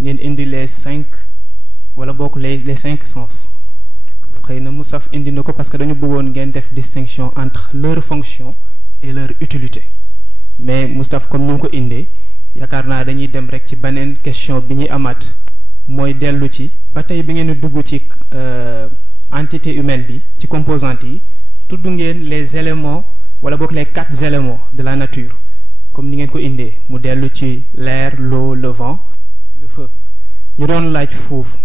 ngeen indi les 5 wala bokk les 5 sens xëy na Moustapha indi na ko parce que dañu bëggoon ngeen def distinction entre leur fonction et leur utilité mais Moustapha comme ni mu ko indee yaakaar naa dañuy dem rek ci beneen question bi ñuy amaat mooy dellu ci ba tey bi ngeen di dugg ci entité humaine bi ci composantes yi tudd ngeen les éléments wala bokk les 4 éléments de la nature comme ni ngeen ko indee mu dellu ci l'air l'eau le vent le feu ñu doon laaj foofu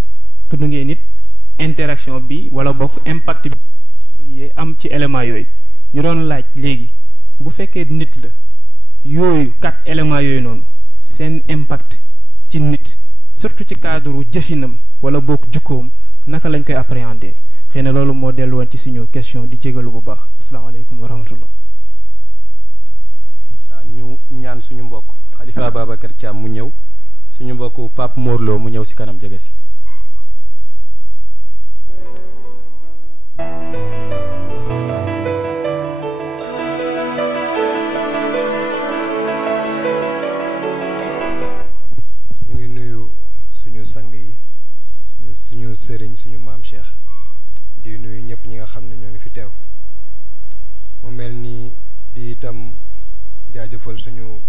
tudd ngeen it interaction bi wala bokk impact bi premier am ci éléments yooyu ñu doon laaj léegi bu fekkee nit la yooyu 4 éléments yooyu noonu seen impact ci nit surtout ci cadre jëfinam wala bokk jukkoom naka lañ koy appréhender xëy na loolu moo dellu woon ci suñu question di jégalu bu baax asalaamaaleykum wa rahmatullah. naa ñu ñaan suñu mbokk Khalifa Ababacar Thiam mu ñëw suñu mbokk Pape Morlo mu ñëw si kanam jege si. ñu ngi nuyu suñu sang yi suñu sëriñ suñu maam Cheikh di nuyu ñëpp ñi nga xam ne ñoo ngi fi teew mu mel ni di itam jaajëfal suñu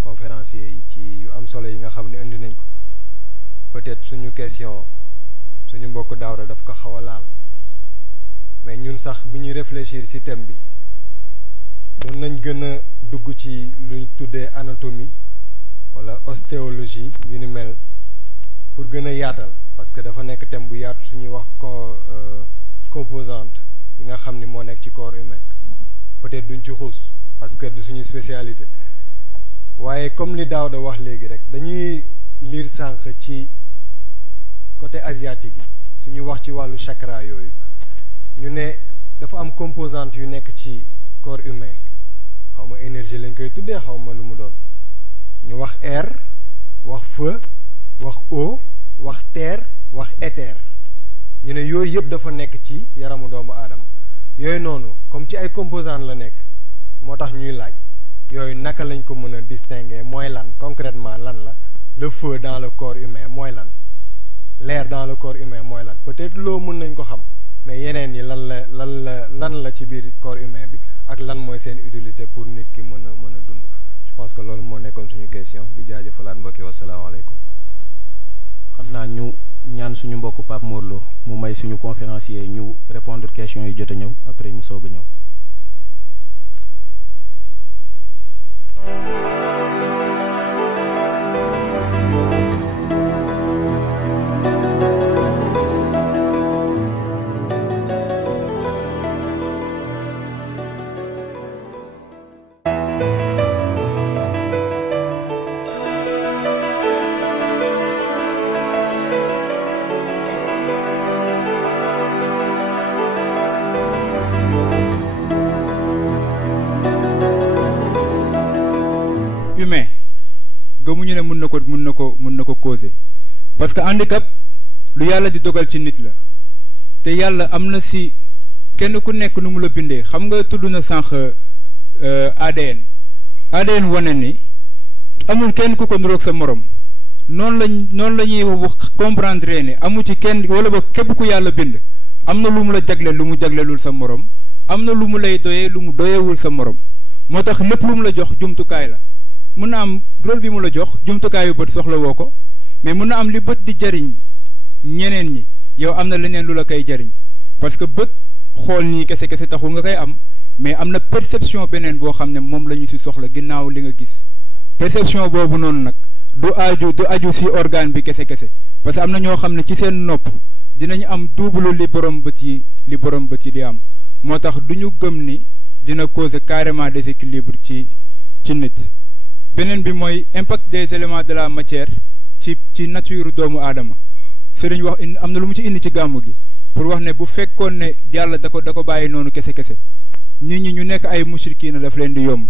conférencier yi ci yu am solo yi nga xam ne indi nañ ko peut-être suñu question suñu mbokk Daawda daf ko xaw a laal mais ñun sax bu ñuy réfléchir ci thème bi doon nañ gën a dugg ci luñ tuddee anatomie wala ostéologie yu ni mel pour gën a yaatal parce que dafa nekk thème bu yaatu suñuy wax composante yi nga xam ni moo nekk ci corps humain peut-être duñ ci xuus parce que du suñu spécialité waaye comme li Daawda wax léegi rek dañuy lire sànq ci côté asiatique yi suñuy wax ci wàllu chakra yooyu ñu ne dafa am composante yu nekk ci corps humain xaw ma énergie lañ koy tuddee xaw ma lu mu doon ñu wax air wax feu wax eau wax terre wax éther ñu ne yooyu yëpp dafa nekk ci yaramu doomu aadama yooyu noonu comme ci ay composante la nekk moo tax ñuy laaj yooyu naka lañ ko mën a distinguer mooy lan concrètement lan la le feu dans le corps humain mooy lan l'air dans le corps humain mooy lan peut-être loo mën nañ ko xam mais yeneen yi lan la ci biir corps humain bi ak lan mooy seen utilité pour nit ki mën a dund je pense que loolu moo nekkoon suñu question di jaajëfalaat mbokki wasalaamaaleykum. xam naa ñu ñaan suñu mbokk Pape Morlo mu may suñu conférencier ñu répondre question yi jot a ñëw après mu soog a ñëw. humain gëmuñu ne mën na ko causer parce que handicap lu yàlla di dogal ci nit la te yàlla am na si kenn ku nekk nu mu la bindee xam nga tudd na sànq ADN wane ni amul kenn ku ko nuroog sa morom noonu la ñuy comprendre ne amu ci kenn wala ba képp ku yàlla bind am na lu mu la jagle lu mu jaglelul sa morom am na lu mu lay doyee lu mu doyewul sa morom moo tax lépp lu mu la jox jumtukaay la mën na am rôle bi mu la jox jumtukaayu bët soxla woo ko mais mën na am li bët di jariñ ñeneen ñi yow am na leneen lu la koy jariñ parce que bët xool nii kese kese taxul nga koy am mais am na perception beneen boo xam ne moom la ñu si soxla ginnaaw li nga gis perception boobu noonu nag du aju si organe bi kese kese parce que am na ñoo xam ne ci seen nopp dinañu am double li borom bët yi di am moo tax du ñu gëm ni dina causer carrément déséquilibre ci nit. beneen bi mooy impact des éléments de la matière ci nature doomu aadama sëriñ wax am na lu mu ci indi ci gàmmu gi pour wax ne bu fekkoon ne yàlla da ko bàyyi noonu kese kese nit ñi ñu nekk ay musrikiina daf leen di yomb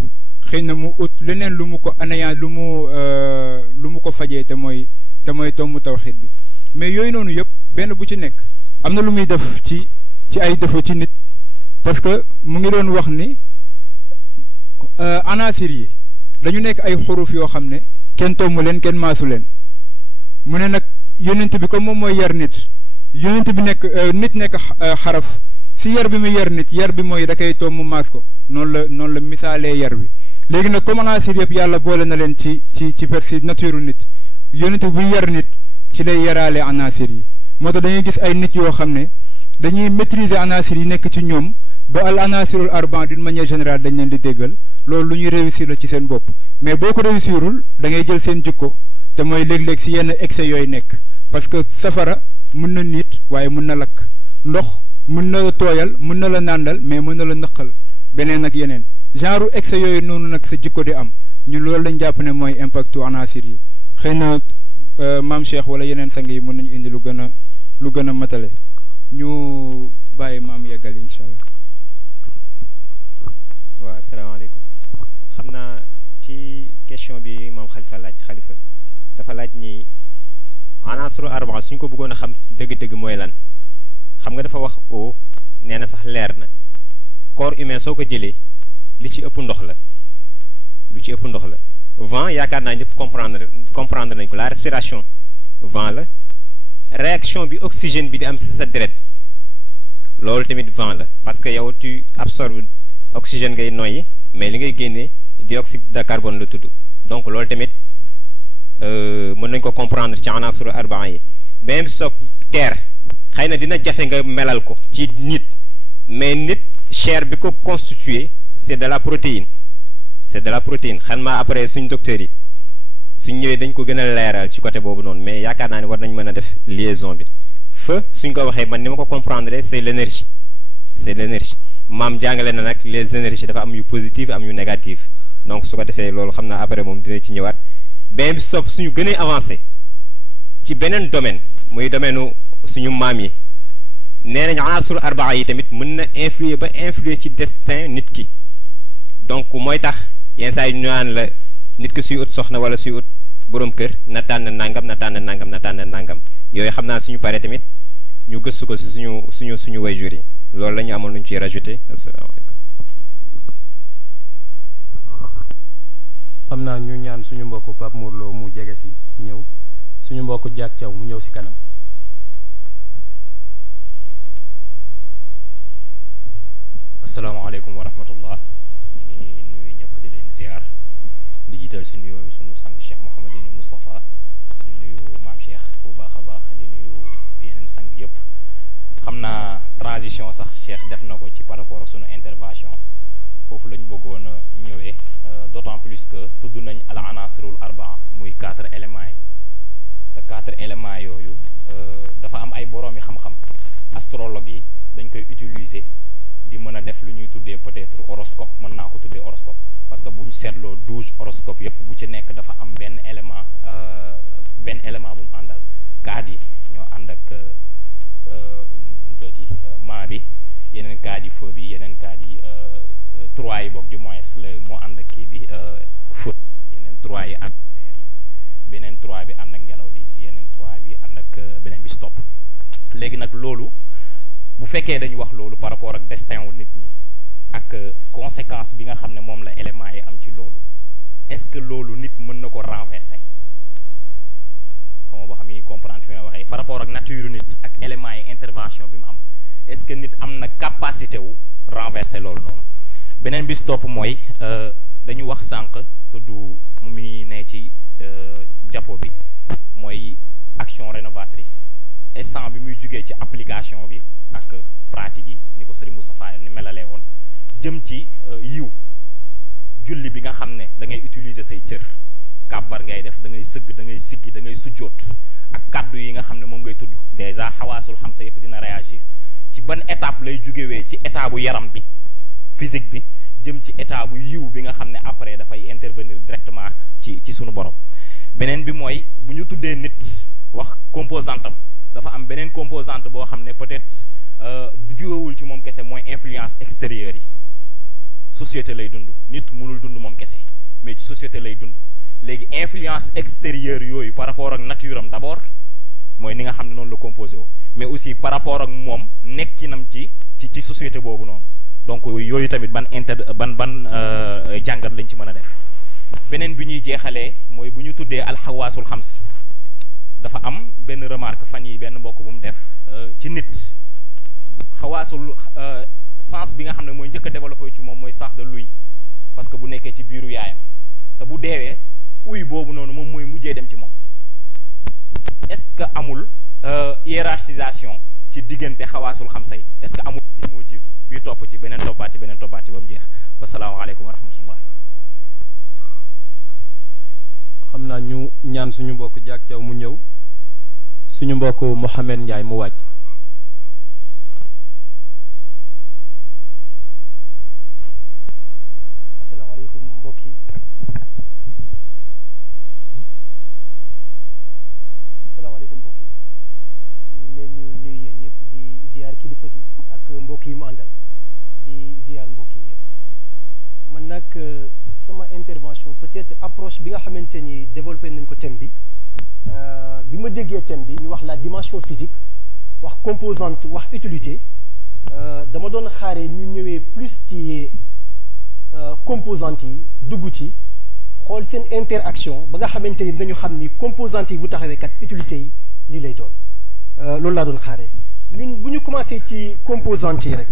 xëy na mu ut leneen lu mu ko anayaan lu mu ko fajee te mooy tomb tawxiid bi mais yooyu noonu yëpp benn bu ci nekk am na lu muy def ci ay défaut ci nit parce que mu ngi doon wax ni anasir yi dañu nekk ay xuruf yoo xam ne kenn tommu leen kenn maasu leen mu ne nag yonent bi comme moom mooy yar nit yonent bi nekk nit nekk xaraf si yar bi muy yar nit yar bi mooy da koy tomm maas ko noonu la misaalee yar bi léegi nag comme anasir yëpp yàlla boole na leen ci persi nature nit yonent bi buy yar nit ci lay yaraale anasir yi moo tax dañuy gis ay nit yoo xam ne dañuy maîtriser anasir yi nekk ci ñoom ba al anasirul arban d'une manière générale dañ leen di déggal loolu lu ñuy réussir la ci seen bopp mais boo ko réussirul da ngay jël seen jikko te mooy léeg-léeg si yenn excès yooyu nekk parce que safara mën na nit waaye mën na lakk ndox mën na la tooyal mën na la nàndal mais mën na la nëqal beneen ak yeneen genre excès yooyu noonu nag sa jikko di am ñun loolu lañ jàpp ne mooy impactu anasir yi xëy na maam Cheikh wala yeneen sang yi mën nañu indi lu gën a matale ñu bàyyi maam yeggal incha allah. waaw asalaamaaleykum xam naa ci question bi maam xalifa dafa laaj ni anasru arbaa suñ ko bëggoon a xam dëgg-dëgg mooy lan xam nga dafa wax eau nee na sax leer na corps humain soo ko jëlee li ci ëpp ndox la lu ci ëpp ndox la vent yaakaar naa ñëpp comprendre nañ ko la respiration vent la réaction bi oxygène bi di am ci sa deret loolu tamit vent la parce que yow tu absorbes oxygène ngay noyyi mais li ngay génnee dioxyde de carbone la tudd donc loolu tamit mën nañ ko comprendre ci anasuru arbaa yi beneen bi soog terre xëy na dina jafe nga melal ko ci nit mais nit chair bi ko constitué c'est de la protéine xam naa après suñ docteurs yi suñ ñëwee dañ ko gën a leeral ci côté boobu noonu mais yaakaar naa ne war nañ mën a def liaison bi feu suñ ko waxee man ni ma ko comprendre c'est l'énergie maam jàngale na nag les énergies dafa am yu positive am yu négative donc su ko defee loolu xam naa après moom dina ci ñëwaat benn bi sopp suñu gënee avancé ci beneen domaine muy domaine suñu maam yi nee nañ anasur arbaa yi tamit mën na influer ci destin nit ki donc mooy tax yenn saa yi ñu naan la nit ki suy ut soxna wala suy ut borom kër na tànn nangam yooyu xam naa suñu paree tamit ñu gëstu ko si suñu wayjur yi loolu la ñu amoon lu ñu ciy rajouté asalaamaaleykum. xam naa ñu ñaan suñu mbokk Pape Mourlo mu jege si ñëw suñu mbokk Diak Thiaw mu ñëw si kanam. asalaamaaleykum wa rahmatullah ñu ngi nuyu ñëpp di leen ziar di jiital si nuyoo bi sunu sang Cheikh Mouhamadine Moustapha di nuyu maam Cheikh bu baax a baax di nuyu yeneen sang yëpp xam naa transition sax Cheikh def na ko ci par rapport ak sunu intervention foofu lañ bëggoon a ñëwee d'autant plus que tudd nañ al anasirul arbaa muy 4 éléments yi te 4 éléments yooyu dafa am ay boroomi xam-xam astrologue yi dañ koy utiliser di mën a def lu ñuy tuddee peut-être horoscope mën naa ko tuddee horoscope parce que bu ñu seetloo 12 horoscope yëpp bu ci nekk dafa am benn élément bu mu àndal kaat yi ñoo ànd ak maa bi yeneen kaat yi feu bi yeneen kaat yi 3 yi boog du moins la moo ànd ak kii bi feu yeneen 3 yi ànd ak terre yi beneen 3 bi ànd ak ngelaw li yeneen 3 bi ànd ak beneen bi stop léegi nag loolu bu fekkee dañu wax loolu par rapport ak destin wu nit ñi ak conséquence bi nga xam ne moom la éléments yi am ci loolu est-ce que loolu nit mën na ko renverser xam nga boo xam yi comprendre fi may waxee par rapport ak nature nit ak éléments yi intervention bi mu am est-ce que nit am na capacité wu renverser loolu noonu beneen bi stop mooy dañu wax sànq tudd mu mi ne ci jàppo bi mooy action rénovatrice instant bi muy jugee ci application bi ak pratique yi ni ko Serigne Moustapha ni melalee woon jëm ci yiw julli bi nga xam ne da ngay utiliser say cër kàbbar ngay def da ngay sëgg da ngay siggi da ngay sujjoot ak kàddu yi nga xam ne moom ngay tudd déjà xawaasul xam sa yëpp dina réagir ci ban étape lay jugewee ci état bu yaram bi physique bi jëm ci état bu yiw bi nga xam ne après dafay intervenir directement ci sunu borom beneen bi mooy bu ñu tuddee nit wax composante am dafa am beneen composante boo xam ne peut-être du jógewul ci moom kese mooy influence extérieure yi société lay dund nit mënul dund moom kese mais ci société lay dund léegi influence extérieure yooyu par rapport ak nature am d'abord mooy ni nga xam ne noonu la composé woo mais aussi par rapport ak moom nekkinam ci société boobu noonu donc yooyu tamit ban jàngat lañ ci mën a def. beneen bi ñuy jeexalee mooy bu ñu tuddee alxawaasul xams dafa am benn remarque fan yi benn mbokk bu mu def ci nit xawaasul sens bi nga xam ne mooy njëkk a développé ci moom mooy sens de l'ouïe parce que bu nekkee ci biiru yaayam te bu deewee ouïe boobu noonu moom mooy mujjee dem ci moom est-ce que amul hiérarchisation ci diggante xawaasul xamsa yi est-ce que amul bii moo jiitu bii topp ci beneen toppaat ci beneen toppaat ci ba mu jeex wasalaamaaleykum wa rahmatullah. xam naa ñu ñaan suñu mbokk Diak Thiaw mu ñëw suñu mbokk Mouhamed Ndiaye mu wàcc. asalaamaaleykum mbokk yi asalaamaaleykum mbokk yi ñu ngi leen ñu nuyu yéen ñëpp di ziar kilifa gi ak mbokk yi mu àndal di ziar mbokk yi yëpp man nag sama intervention peut-être approche bi nga xamante ni développé nañ ko thème bi ma déggee thème bi ñu wax la dimension physique wax composante wax utilité dama doon xaaree ñu ñëwee plus ci composantes yi dugg ci xool seen interaction ba nga xamante ni dañu xam ni composantes yi bu taxawee kat utilité yi lii lay doon loolu laa doon xaaree ñun bu ñu commencé ci composantes yi rek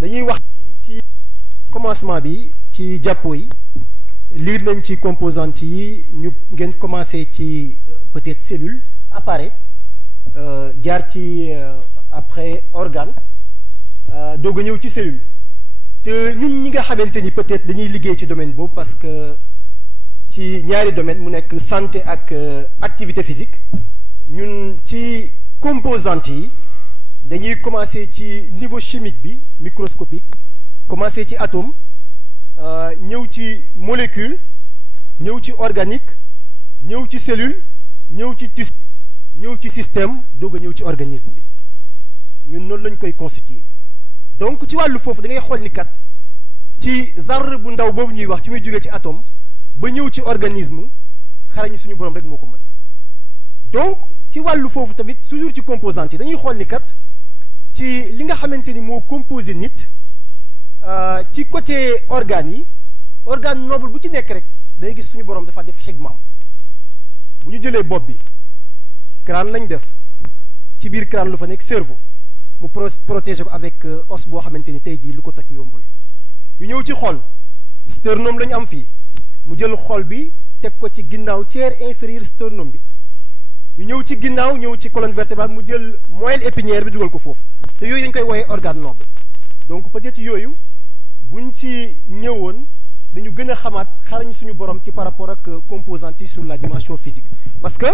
dañuy wax ci commencement bi ci jàppo yi lire nañ ci composantes yi ñu ngeen commencé ci peut-être cellule appareil jaar ci après organe doog a ñëw ci cellule te ñun ñi nga xamante ni peut-être dañuy liggéey ci domaine boobu parce que ci ñaari domaine mu nekk santé ak activité physique ñun ci composantes yi dañuy commencer ci niveau chimique bi microscopique commencer ci atome ñëw ci molécule ñëw ci organique ñëw ci cellule ñëw ci tissu ñëw ci système doog a ñëw ci organisme bi ñun noonu lañ koy constituer donc ci wàllu foofu da ngay xool ni kat ci zarr bu ndaw boobu ñuy wax ci muy jógee ci atome ba ñëw ci organisme xarañu suñu borom rek moo ko mën donc ci wàllu foofu tamit toujours ci composante yi dañuy xool ni kat ci li nga xamante ni moo composé nit ci côté organes yi organe noble bu ci nekk rek day gis suñu borom dafa def xigmaam bu ñu jëlee bopp bi crâne lañ def ci biir crâne lu fa nekk cerveau mu protéger ko avec os boo xamante ni tey jii lu ko toj yombul ñu ñëw ci xol sternum la ñu am fii mu jël xol bi teg ko ci ginnaaw tiers inférieur sternum bi ñu ñëw ci ginnaaw ñëw ci colonne vertébrale mu jël moelle épinière bi dugal ko foofu te yooyu dañ koy woowee organe noble donc peut-être yooyu buñ ci ñëwoon dañu gën a xamaat xarañ suñu borom ci par rapport ak composantes yi sur la dimension physique parce que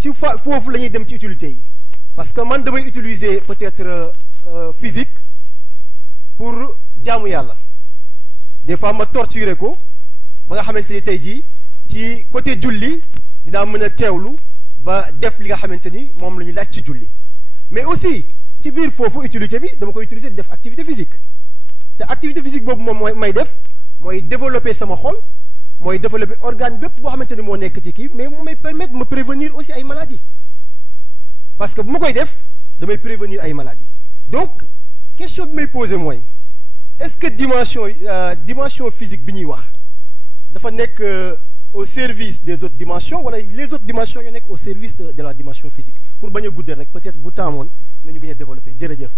ci foofu la ñuy dem ci utilité yi parce que man damay utiliser peut-être physique pour jaamu yàlla des fois ma torturer ko ba nga xamante ni tey jii ci côté julli dinaa mën a teewlu ba def li nga xamante ni moom la ñu laaj ci julli mais aussi ci biir foofu utilité bi dama koy utiliser def activité physique te activité physique boobu moom mooy may def mooy développer sama xol mooy développer organe bépp boo xamante ni moo nekk ci kii mais mu may permettre ma prévenir aussi ay maladies parce que bu ma koy def damay prévenir ay maladies donc question bi may poser mooy est-ce que dimension physique bi ñuy wax dafa nekk au service des autres dimensions wala les autres dimensions ñoo nekk au service de la dimension physique pour bañ a guddal rek peut-être bu taamoon nañu bañ a développer jërëjëf.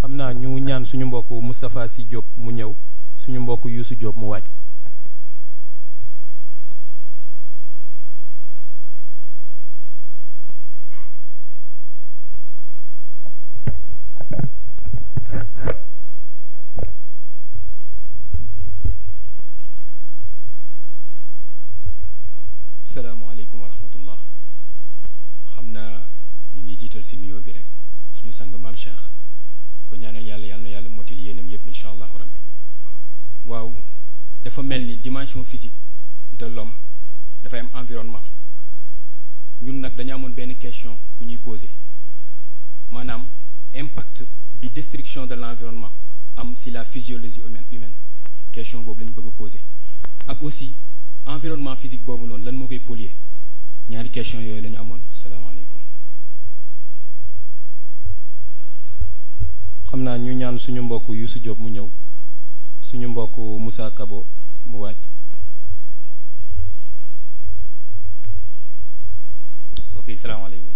xam naa ñu ñaan suñu mbokk Moustapha Sy Diop mu ñëw suñu mbokk Youssou Diop mu wàcc. salaamaaleykum wa rahmatullah xam naa ñu ngi jiital ci nuyoo bi rek suñu sang maam Cheikh ko ñaanal yàlla na yàlla motil yéenam yépp incha allahu rabbi waaw dafa mel ni dimension physique de l'homme dafay am environnement ñun nag dañu amoon benn question bu ñuy poser maanaam impact bi destruction de l'environnement am ci la physiologie humaine question boobu lañu bëgg a poser ak aussi environnement physique boobu noonu lan moo koy polluer ñaari question yooyu la ñu amoon salaamaaleykum xam naa ñu ñaan suñu mbokk Youssou Diop mu ñëw suñu mbokk Moussa Kabo mu wàcc. mbokk yi salaamaaleykum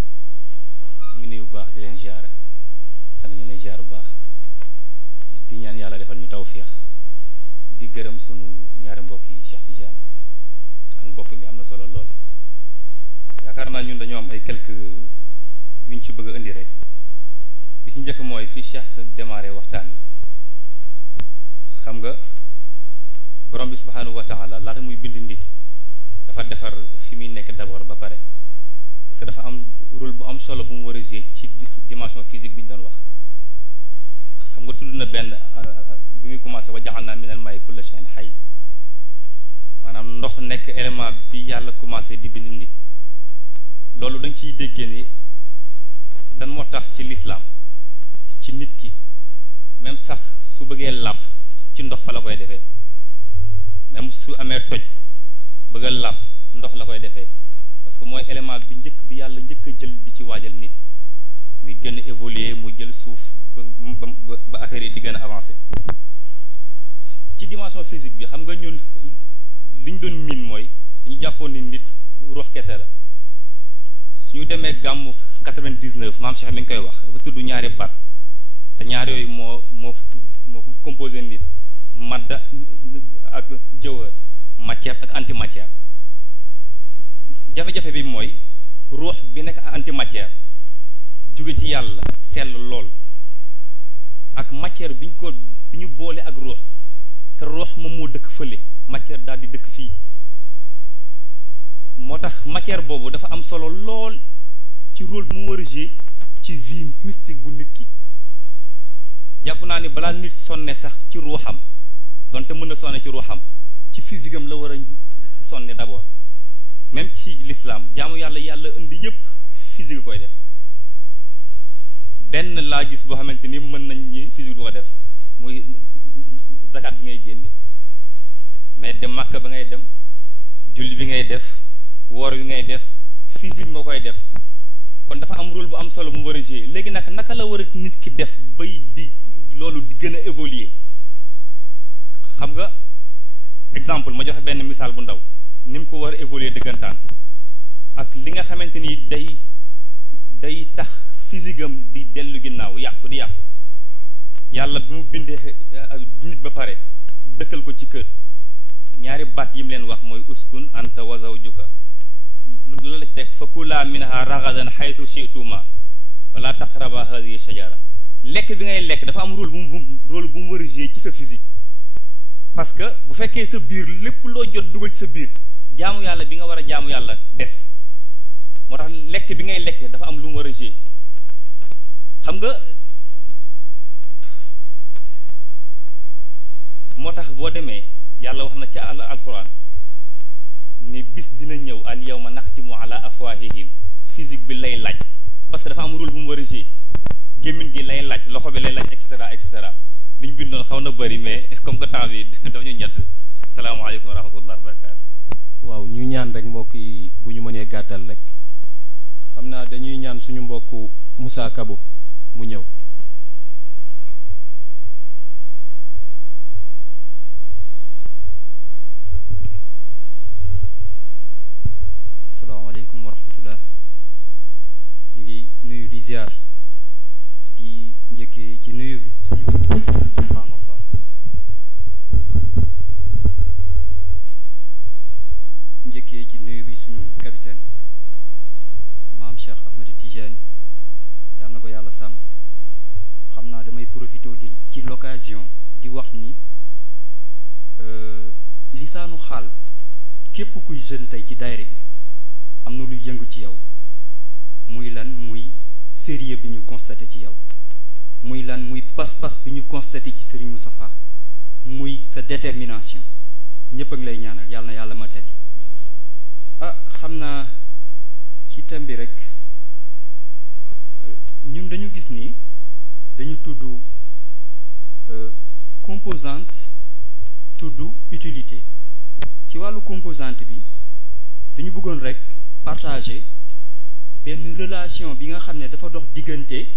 ñu ngi nuyu bu baax di leen ziar sax ñu lay ziar bu baax di ñaan yàlla defal ñu tawféex di gërëm sunu ñaari mbokk yi Cheikh Tidiane ak mbokk mi am na solo lool yaakaar naa ñun dañoo am ay quelques yuñ ci bëgg a indi rek bi ci njëkk mooy fi Cheikh démarré waxtaan wi xam nga borom bi subhaanahu wa taala laata muy bind nit dafa defar fi muy nekk d'abord ba pare parce que dafa am rôle bu am solo bu mu war a jouer ci dimension physique bi ñu doon wax xam nga tudd na benn bi muy commencé wa ja'alnaa minal maa'i kulla shay'in hayy maanaam ndox nekk élément bi yàlla commencé di bind nit loolu da nga ciy déggee ni lan moo tax ci lislaam ci nit ki même sax su bëggee làpp ci ndox fa la koy defee même su amee toj bëgg a làpp ndox la koy defee parce que mooy élément bi njëkk bi yàlla njëkk a jël di ci waajal nit muy gën a évoluer muy jël suuf ba affaire yi di gën a avancé ci dimension physique bi xam nga ñun li ñu doon miin mooy dañu jàppoon ni nit ruux kese la suñu demee gàmmu 99 maam Cheikh mi ngi koy wax dafa tudd ñaari baat te ñaar yooyu moo composé nit madda ak jawhar matière ak antimatière jafe-jafe bi mooy ruux bi nekk antimatière jóge ci yàlla sell lool ak matière bi ñu boole ak ruux te ruux moom moo dëkk fële matière daal di dëkk fii moo tax matière boobu dafa am solo lool ci rôle bu mu war a jouer ci vie mystique bu nit ki jàpp naa ni balaa nit sonne sax ci ruuxam donte mën na sonne ci ruuxam ci physique am la war a sonne d'abord même ci l'islam jaamu yàlla indi yépp physique koy def benn laa gis boo xamante ni mën nañ ñi physique du ko def muy zakat bi ngay génne mais dem Makka ba ngay dem julli bi ngay def woor bi ngay def physique moo koy def kon dafa am rôle bu am solo bu mu war a jouer léegi nag naka la war a nit ki def bay di loolu di gën a évoluer xam nga exemple ma joxe benn misaal bu ndaw ni mu ko war a évoluer dëggantaan ak li nga xamante ni day tax physique am di dellu ginnaaw yàqu di yàqu yàlla bi mu bindee nit ba pare dëkkal ko ci kër ñaari baat yi mu leen wax mooy uskun anta wa zawjuka la ci teg fa kulaa minha ragadan haythu shi'tuma wala taqraba hadhihi shajara lekk bi ngay lekk dafa am rôle bu mu war a jouer ci sa physique parce que bu fekkee sa biir lépp loo jot dugal ci sa biir jaamu yàlla bi nga war a jaamu yàlla des moo tax lekk bi ngay lekk dafa am lu mu war a jouer xam nga moo tax boo demee yàlla wax na ci alquran ni bis dina ñëw al yawma naxtimu ala afwahihim physique bi lay laaj parce que dafa am rôle bu mu war a jouer gémmiñ gi lay laaj loxo bi lay laaj et cetera et cetera li ñu bindoon xaw na bëri mais comme que temps bi dafa ñu ñett asalaamaaleykum wa rahmatullah wa barakatu waaw ñu ñaan rek mbokk yi bu ñu mënee gàttal rek xam naa dañuy ñaan suñu mbokk Moussa Kabo mu ñëw asalaamaaleykum wa rahmatullah ñu ngi nuyu di ziar di njëkkee ci nuyu bi suñu subhaanallah njëkkee ci nuyu bi suñu capitaine maam Cheikh Ahmed Tidiane yàlla na ko yàlla sàmm xam naa damay profité di ci l'occasion di wax ni lisaanu xaal képp kuy jeune tey ci daayira bi am na luy yëngu ci yow muy lan muy sérieux bi ñu constaté ci yow muy lan muy pas-pas bi ñu constaté ci Serigne Moustapha muy sa détermination ñëpp a ngi lay ñaanal yàlla na yàlla matali xam naa ci thème bi rek ñun dañu gis ni dañu tudd composante tudd utilité ci wàllu composante bi dañu bëggoon rek partager benn relation bi nga xam ne dafa dox diggante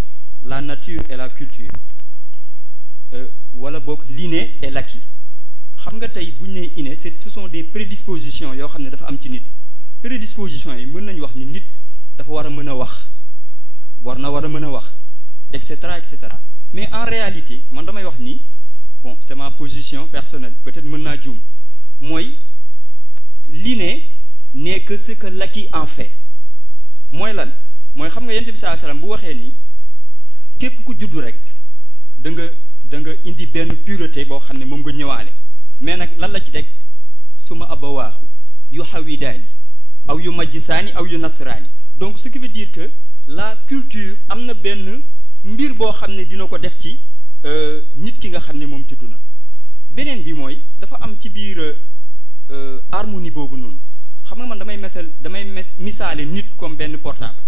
la nature et la culture wala boog l'inné et l'acquis. xam nga tey bu ñu nee inné ce sont des prédispositions yoo xam ne dafa am ci nit prédispositions yi mën nañu wax ni nit dafa war a mën a wax war a mën a wax et cetera mais en réalité man damay wax ni bon c'est ma position personnelle peut-être mën naa juum mooy l'inné n'est que ce que l'acquis en fait mooy lan mooy xam nga yonent bi sallallahu alayhi wasallam bu waxee ni képp ku juddu rek da nga indi benn pureté boo xam ne moom nga ñëwaale mais nag lan la ci teg suma abawaahu yu hawidaani aw yu majjisaani aw yu nasraani donc ce qui veut dire que la culture am na benn mbir boo xam ne dina ko def ci nit ki nga xam ne moom juddu na beneen bi mooy dafa am ci biir harmonie boobu noonu xam nga man damay misaale nit comme benn portable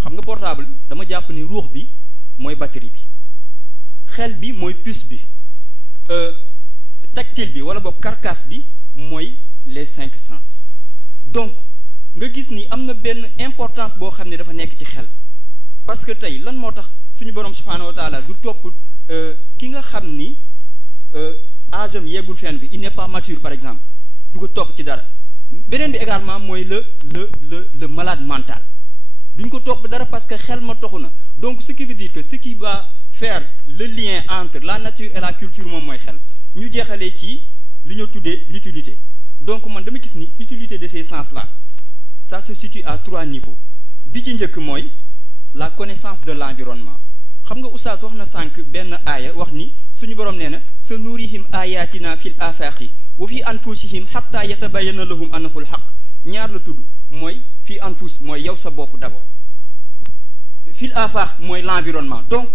xam nga portable dama jàpp ni ruux bi mooy batterie bi xel bi mooy puce bi tactile bi wala boog carcasse bi mooy les 5 sens donc nga gis ni am na benn importance boo xam ne dafa nekk ci xel parce que tey lan moo tax suñu borom subhanahu wa taala du topp ki nga xam ni âge am yeggul fenn bi il n'est pas mature par exemple du ko topp ci dara beneen bi également mooy le malade mental duñ ko topp dara parce que xel ma toxu na donc ce qui veut dire que ce qui va faire le lien entre la nature et la culture moom mooy xel ñu jeexalee ci li ñu tuddee l'utilité donc man dama gis ni utilité de ces sens là ça se situe à 3 niveaux bi ci njëkk mooy la connaissance de l'environnement xam nga oustaz wax na sànq benn aaya wax ni suñu borom nee na sa nuurihim ayatina fil afaqi wa fi anfusihim hatta yatabayyana lahum annahu al-haq ñaar la tudd mooy fii anfus mooy yow sa bopp d'abord fil afaq mooy l'environnement donc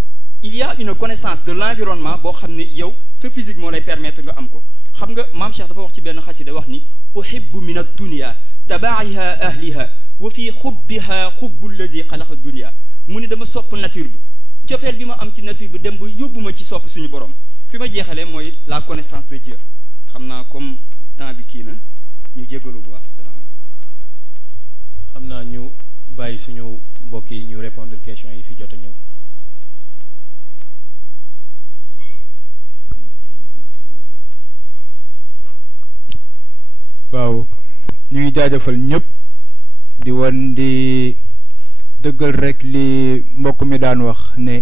il y a une connaissance de l'environnement boo xam ne yow sa physique moo lay permettre nga am ko xam nga maam Cheikh dafa wax ci benn xasida wax ni uhibbu min ad-dunya tabaa'iha ahliha wa fi xubbiha xubbu allazi xalaqa dunya mu ni dama sopp nature bi cofeel bi ma am ci nature bi dem ba yóbbu ma ci sopp suñu borom fi ma jeexalee mooy la connaissance de Dieu xam naa comme temps bi kii na ñu jéggalu bu baax salaam. xam naa ñu bàyyi suñu mbokk yi ñu répondre question yi fi jot a ñëw. waaw ñu ngi jaajëfal ñëpp di dëggal rek li mbokk mi daan wax ne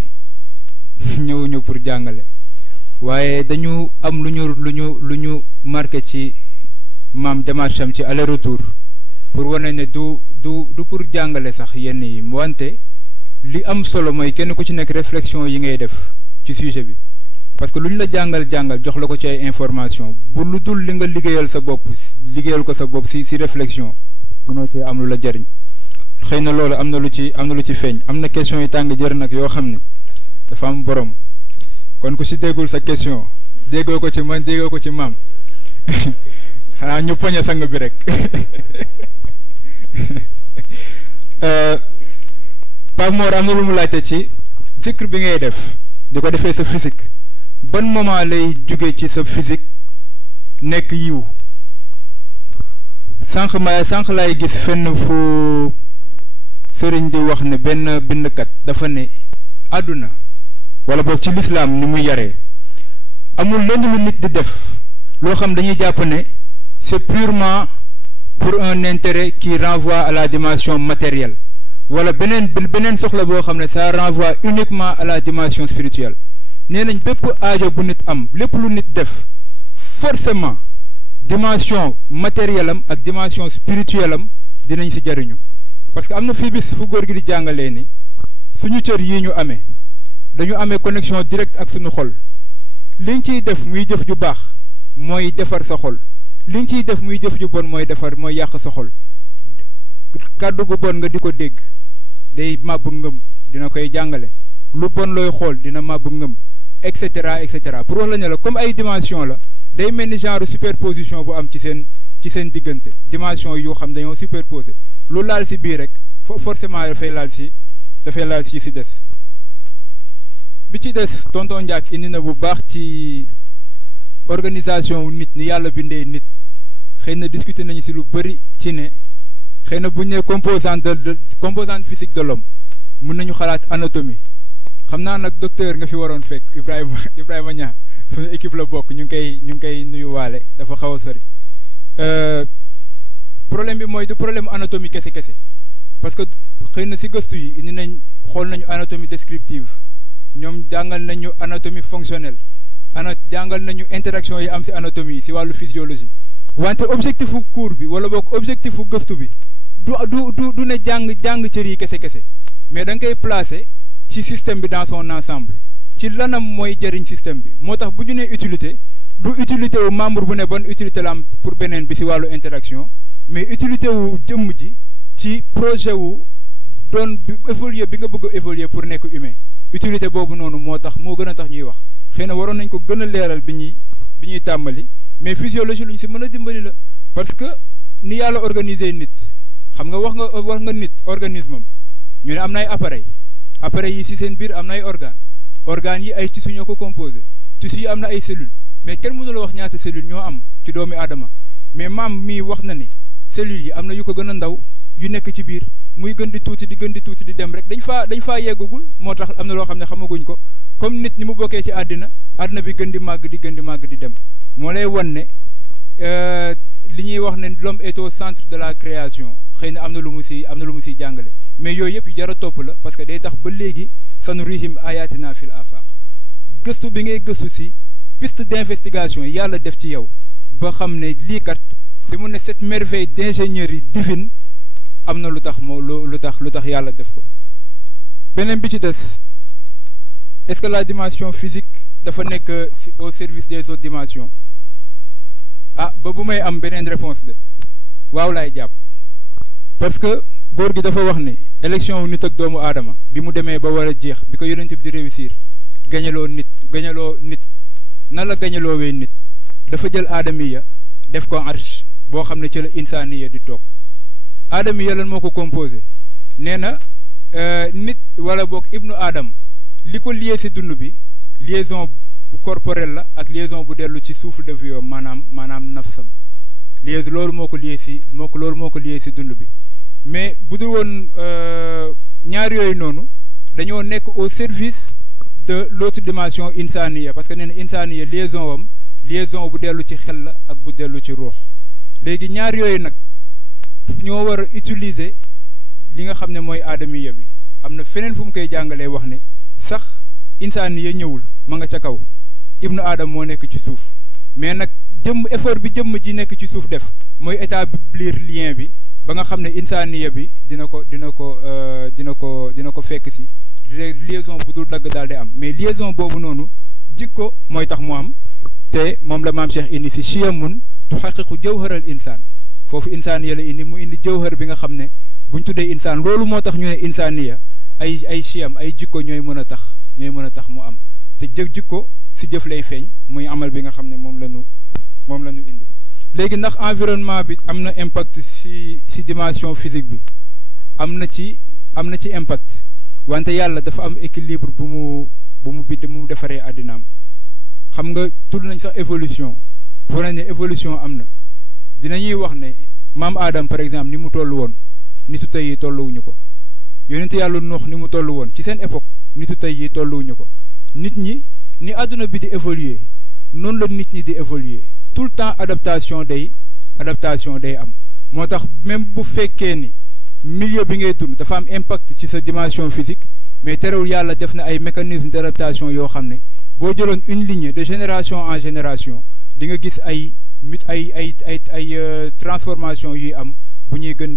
ñëwuñu pour jàngale waaye dañu am lu ñu marqué ci maam démarche am ci aller retour pour wane ne du pour jàngale sax yenn yi wante li am solo mooy kenn ku ci nekk réflexion yi ngay def ci sujet bi parce que lu ñu la jàngal jox la ko ci ay information bu lu dul li nga liggéeyal ko sa bopp si réflexion mënoo ci am lu la jëriñ xëy na loolu am na lu ci feeñ am na question yi tàng jër nag yoo xam ne dafa am borom kon ku si déggul sa question déggoo ko ci man déggoo ko ci maam xanaa ñu poñe sang bi rek Pape Mor am na lu mu laajte ci zikr bi ngay def di ko defee sa physique ban moment lay jóge ci sa physique nekk yiw sànq laay gis fenn fu sëriñ di wax ne benn bindkat dafa ne àdduna wala boog ci lislaam ni muy yaree amul lenn lu nit di def loo xam dañuy jàpp ne c'est purement pour un intérêt qui renvoie à la dimension matérielle wala beneen soxla boo xam ne ça renvoie uniquement à la dimension spirituelle nee nañ bépp aajo bu nit am lépp lu nit def forcément dimension matérielle am ak dimension spirituelle am dinañ ci jariñu parce que am na fii bis fu góor gi di jàngalee ni suñu cër yii ñu amee dañu amee connexion directe ak suñu xol liñ ciy def muy jëf ju baax mooy defar sa xol liñ ciy def muy jëf ju bon mooy yàq sa xol kàddu gu bon nga di ko dégg day màbb ngëm dina koy jàngale lu bon looy xool dina màbb ngëm et cetera pour wax la ne la comme ay dimension la day mel ni genre superposition bu am ci seen diggante dimension yoo xam dañoo superposé lu laal ci biir rek forcément dafay laal ci ci des bi ci des tonton Ndiak indi na bu baax ci organisation wu nit ni yàlla bindee nit xëy na discuter nañu ci lu bari ci ne xëy na bu ñu nee composante physique de l'homme mën nañu xalaat anatomie xam naa nag docteur nga fi waroon fekk Ibrahima Niang suñu équipe la bokk ñu ngi koy nuyuwaale dafa xaw a sori problème bi mooy du problème anatomie kese parce que xëy na si gëstu yi indi nañ xool nañu anatomie descriptive ñoom jàngal nañu anatomie fonctionnelle jàngal nañu interaction yi am si anatomie si wàllu physiologie wante objectifu cours bi wala boog objectifu gëstu bi du ne jàng cër yi kese mais da nga koy placer ci système bi dans son ensemble ci lanam mooy jëriñ système bi moo tax bu ñu nee utilité du utilité wu membre bu ne ban utilité la am pour beneen bi si wàllu interaction mais utilité wu jëmm ji ci projet wu doon évoluer bi nga bëgg a évoluer pour nekk humain utilité boobu noonu moo tax moo gën a tax ñuy wax xëy na waroon nañ ko gën a leeral bi ñuy tàmbali mais physiologie lu ñu si mën a dimbali la parce que ni yàlla organiser nit xam nga wax nga nit organisme am ñu ne am na ay appareil yi si seen biir am na ay organes yi ay tissus ñoo ko composé tissus yi am na ay cellules mais kenn mënu la wax ñaata cellules ñoo am ci doomi aadama mais maam mii wax na ni cellules yi am na yu ko gën a ndaw yu nekk ci biir muy gën di tuuti di dem rek dañ faa yeggagul moo tax am na loo xam ne xamaguñ ko comme nit ñi mu bokkee ci àddina bi gën di màgg di dem moo lay wan ne li ñuy wax ne l'homme est au centre de la création xëy na am na lu mu siy jàngale mais yooyu yëpp yu jar a topp la parce que day tax ba léegi sanurihim ayatina fil afaq gëstu bi ngay gëstu si piste d'investigation yàlla def ci yow ba xam ne lii kat li mu ne cette merveille d'ingénierie divine am na lu tax yàlla def ko beneen bi ci des est-ce que la dimension physique dafa nekk au service des autres dimensions ba bu may am beneen réponse de waaw laay jàpp parce que góor gi dafa wax ni élection wu nit ak doomu aadama bi mu demee ba war a jeex bi ko yonent bi di réussir gañaloo nit nan la gañaloowee nit dafa jël aadamiya def ko arsh boo xam ne ci la insaaniya di toog aadamiya lan moo ko composé nee na nit wala boog ibnu aadam li ko lié si dund bi liaison bu corporelle la ak liaison bu dellu ci souffle de vie maanaam nafsam liaison loolu moo ko lié si dund bi mais bu dul woon ñaar yooyu noonu dañoo nekk au service de l'autre dimension insaniya parce que nee na insaniya liaison bu dellu ci xel la ak bu dellu ci ruux léegi ñaar yooyu nag ñoo war a utiliser li nga xam ne mooy aadamiya bi am na feneen fu mu koy jàngalee wax ne sax insaniya ñëwul ma nga ca kaw ibnu aadam moo nekk ci suuf mais nag effort bi jëmm ji nekk ci suuf def mooy établir lien bi ba nga xam ne insaniya bi dina ko fekk si liaison bu dul dagg daal di am mais liaison boobu noonu jikko mooy tax mu am te moom la maam Cheikh indi si chiyamun tuhaqiqu jawharal insaan foofu insaniya la indi mu indi jawhar bi nga xam ne buñ tuddee insaan loolu moo tax ñu ne insaniya ay chiyam ay jikko ñooy mën a tax mu am te jikko si jëf lay feeñ muy amal bi nga xam ne moom la ñu indi léegi ndax environnement bi am na impact si dimension physique bi am na ci impact wante yàlla dafa am équilibre bu mu defaree àddinaam xam nga tudd nañ sax évolution foo nañ ne évolution am na dinañuy wax ne maam Adam par exemple ni mu toll woon nitu tey yi tolluwuñu ko yonent yàlla Nuux ni mu toll woon ci seen époque nitu tey yi tolluwuñu ko nit ñi ni àdduna bi di évoluer noonu la nit ñi di évoluer tout le temps adaptation day am moo tax même bu fekkee ni milieu bi ngay dund dafa am impact ci sa dimension physique mais terewul yàlla def na ay mécanismes d'adaptation yoo xam ne boo jëloon une ligne de génération en génération di nga gis ay transformation yuy am bu ñuy gën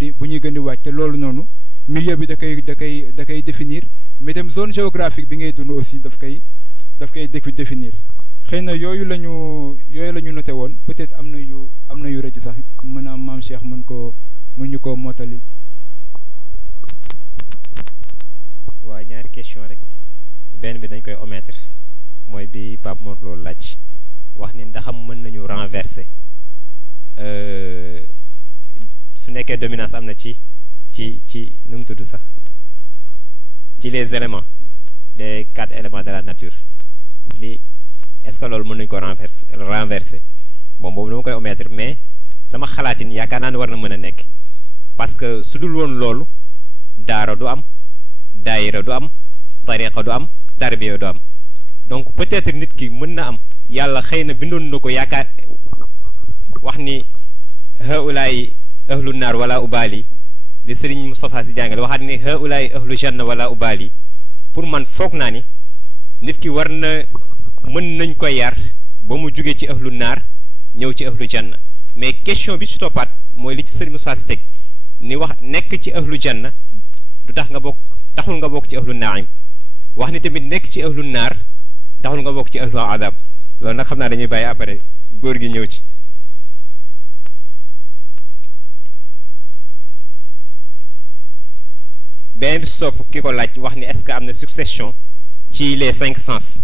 di wàcc te loolu noonu milieu bi da koy définir mais tam zone géographique bi ngay dund aussi daf koy définir xëy na yooyu la ñu noté woon peut-être am na yu rëcc sax mën a am maam Cheikh mën ñu koo mottali. waaw ñaari question rek benn bi dañ koy omettre mooy bi Pape Mor loolu laaj wax ni ndaxam mën nañu renverser su nekkee dominance am na ci nu mu tudd sax ci les éléments les 4 éléments de la nature li est-ce que loolu mën nañu ko renverser moom boobu dama koy omettre mais sama xalaatin yaakaar naa ne war na mën a nekk parce que su dul woon loolu daara du am daayira du am tariqa du am tarbiya du am donc peut-être nit ki mën na am yàlla xëy na bindoon na ko yaakaar wax ni haulaay ahlu naar wala ubaali li Serigne Moustapha Sy jàngale waxaat ni haulaay ahlu janna wala ubaali pour man foog naa ni nit ki war na mën nañ ko yar ba mu jóge ci ahlu naar ñëw ci ahlu janna mais question bi ci toppaat mooy li ci Serigne Moustapha Sy teg ni wax nekk ci ahlu janna du tax nga bokk taxul nga bokk ci ahlu naim wax ni tamit nekk ci ahlu naar taxul nga bokk ci ahlu adab loolu nag xam naa dañuy bàyyi après góor gi ñëw ci beneen bi sopp ki ko laaj wax ni est-ce que am na succession ci les 5 sens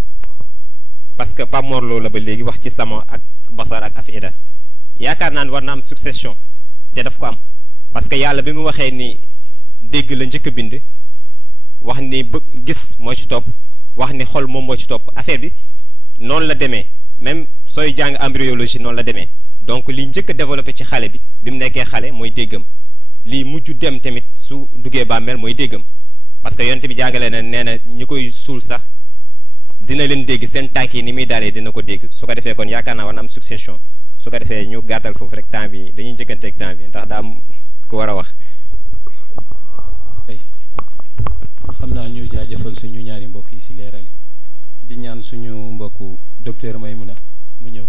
parce que Pape Mor Lo la ba léegi wax ci sama ak basar ak afida yaakaar naa ne war na am succession te daf ko am parce que yàlla bi mu waxee ni dégg la njëkk a bind wax ni gis moo ci topp wax ni xol moom moo ci topp affaire bi noonu la demee même sooy jàng embryologie noonu la demee donc li njëkk a développé ci xale bi mu nekkee xale mooy déggam lii mujj dem tamit su duggee bàmmeel mooy déggam parce que yonent bi jàngale na nee na ñi koy suul sax dina leen dégg seen tànk yi ni muy daalee dina ko dégg su ko defee kon yaakaar naa war na am succession su ko defee ñu gàttal foofu rek temps bi dañuy njëkkanteeg temps bi ndax daa am ku war a wax. xam naa ñu jaajëfal suñu ñaari mbokk yi ci leeral yi di ñaan suñu mbokku docteur Maymuna mu ñëw.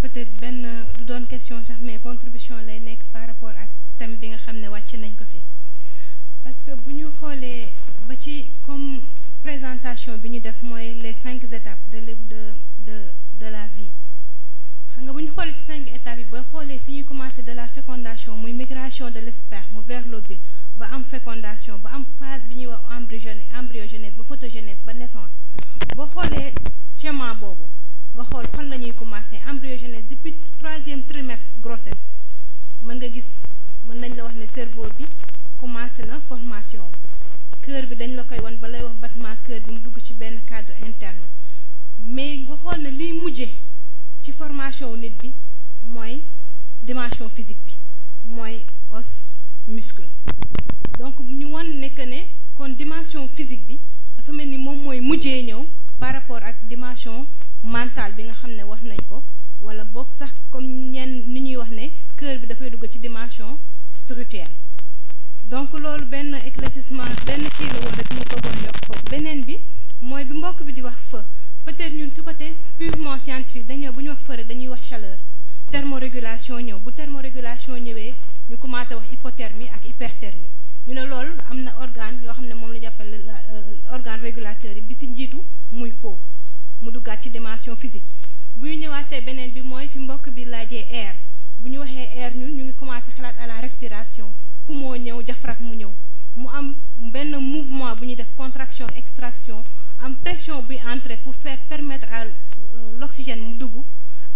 peut-être benn du doon question sax mais contribution lay nekk par rapport ak thème bi nga xam ne wàcc nañ ko fi parce que bu ñu xoolee ba ci comme présentation bi ñu def mooy les 5 étapes de la vie xam nga bu ñu xoolee ci 5 étapes yi ba xoolee fi ñuy commencer de la fécondation muy migration de l'esperme vers l'ovule ba am fécondation ba am phase bi ñuy wax embryogenèse ba photogenèse ba naissance boo xoolee schéma boobu nga xool fan la ñuy commencer embryogenèse depuis 3e trimestre grossesse mën nga gis mën nañ la wax ne cerveau bi commencé na formation cœur bi dañ la koy wan ba lay wax battement cœur bi mu dugg ci benn cadre interne mais nga xool ne liy mujje ci formation nit bi mooy dimension physique bi mooy os muscle donc ñu wan ne que ne kon dimension physique bi dafa mel ni moom mooy mujjee ñëw par rapport ak dimension mentale bi nga xam ne wax nañ ko wala boog sax comme ñenn ni ñuy wax ne cœur bi dafay dugg ci dimension spirituelle donc loolu benn éclaircissement benn kii la woon rek mu bëggoon yokk foofu beneen bi mooy bi mbokk bi di wax feu peut-être ñun ci côté purement scientifique dañoo bu ñu wax feu rek dañuy wax chaleur thermorégulation ñëw bu thermorégulation ñëwee ñu commencé wax hypothermie ak hyperthermie ñu ne loolu am na organe yoo xam ne moom la ñu appelle organe régulateur yi bi ci njiitu muy peau mu duggaat ci dimension physique bu ñu ñëwaatee beneen bi mooy fi mbokk bi laajee air bu ñu waxee air ñun ñu ngi commencé xalaat à la respiration poumon ñëw diaphragme mu ñëw mu am benn mouvement bu ñuy def contraction extraction am pression buy entrer pour faire permettre à l'oxygène mu dugg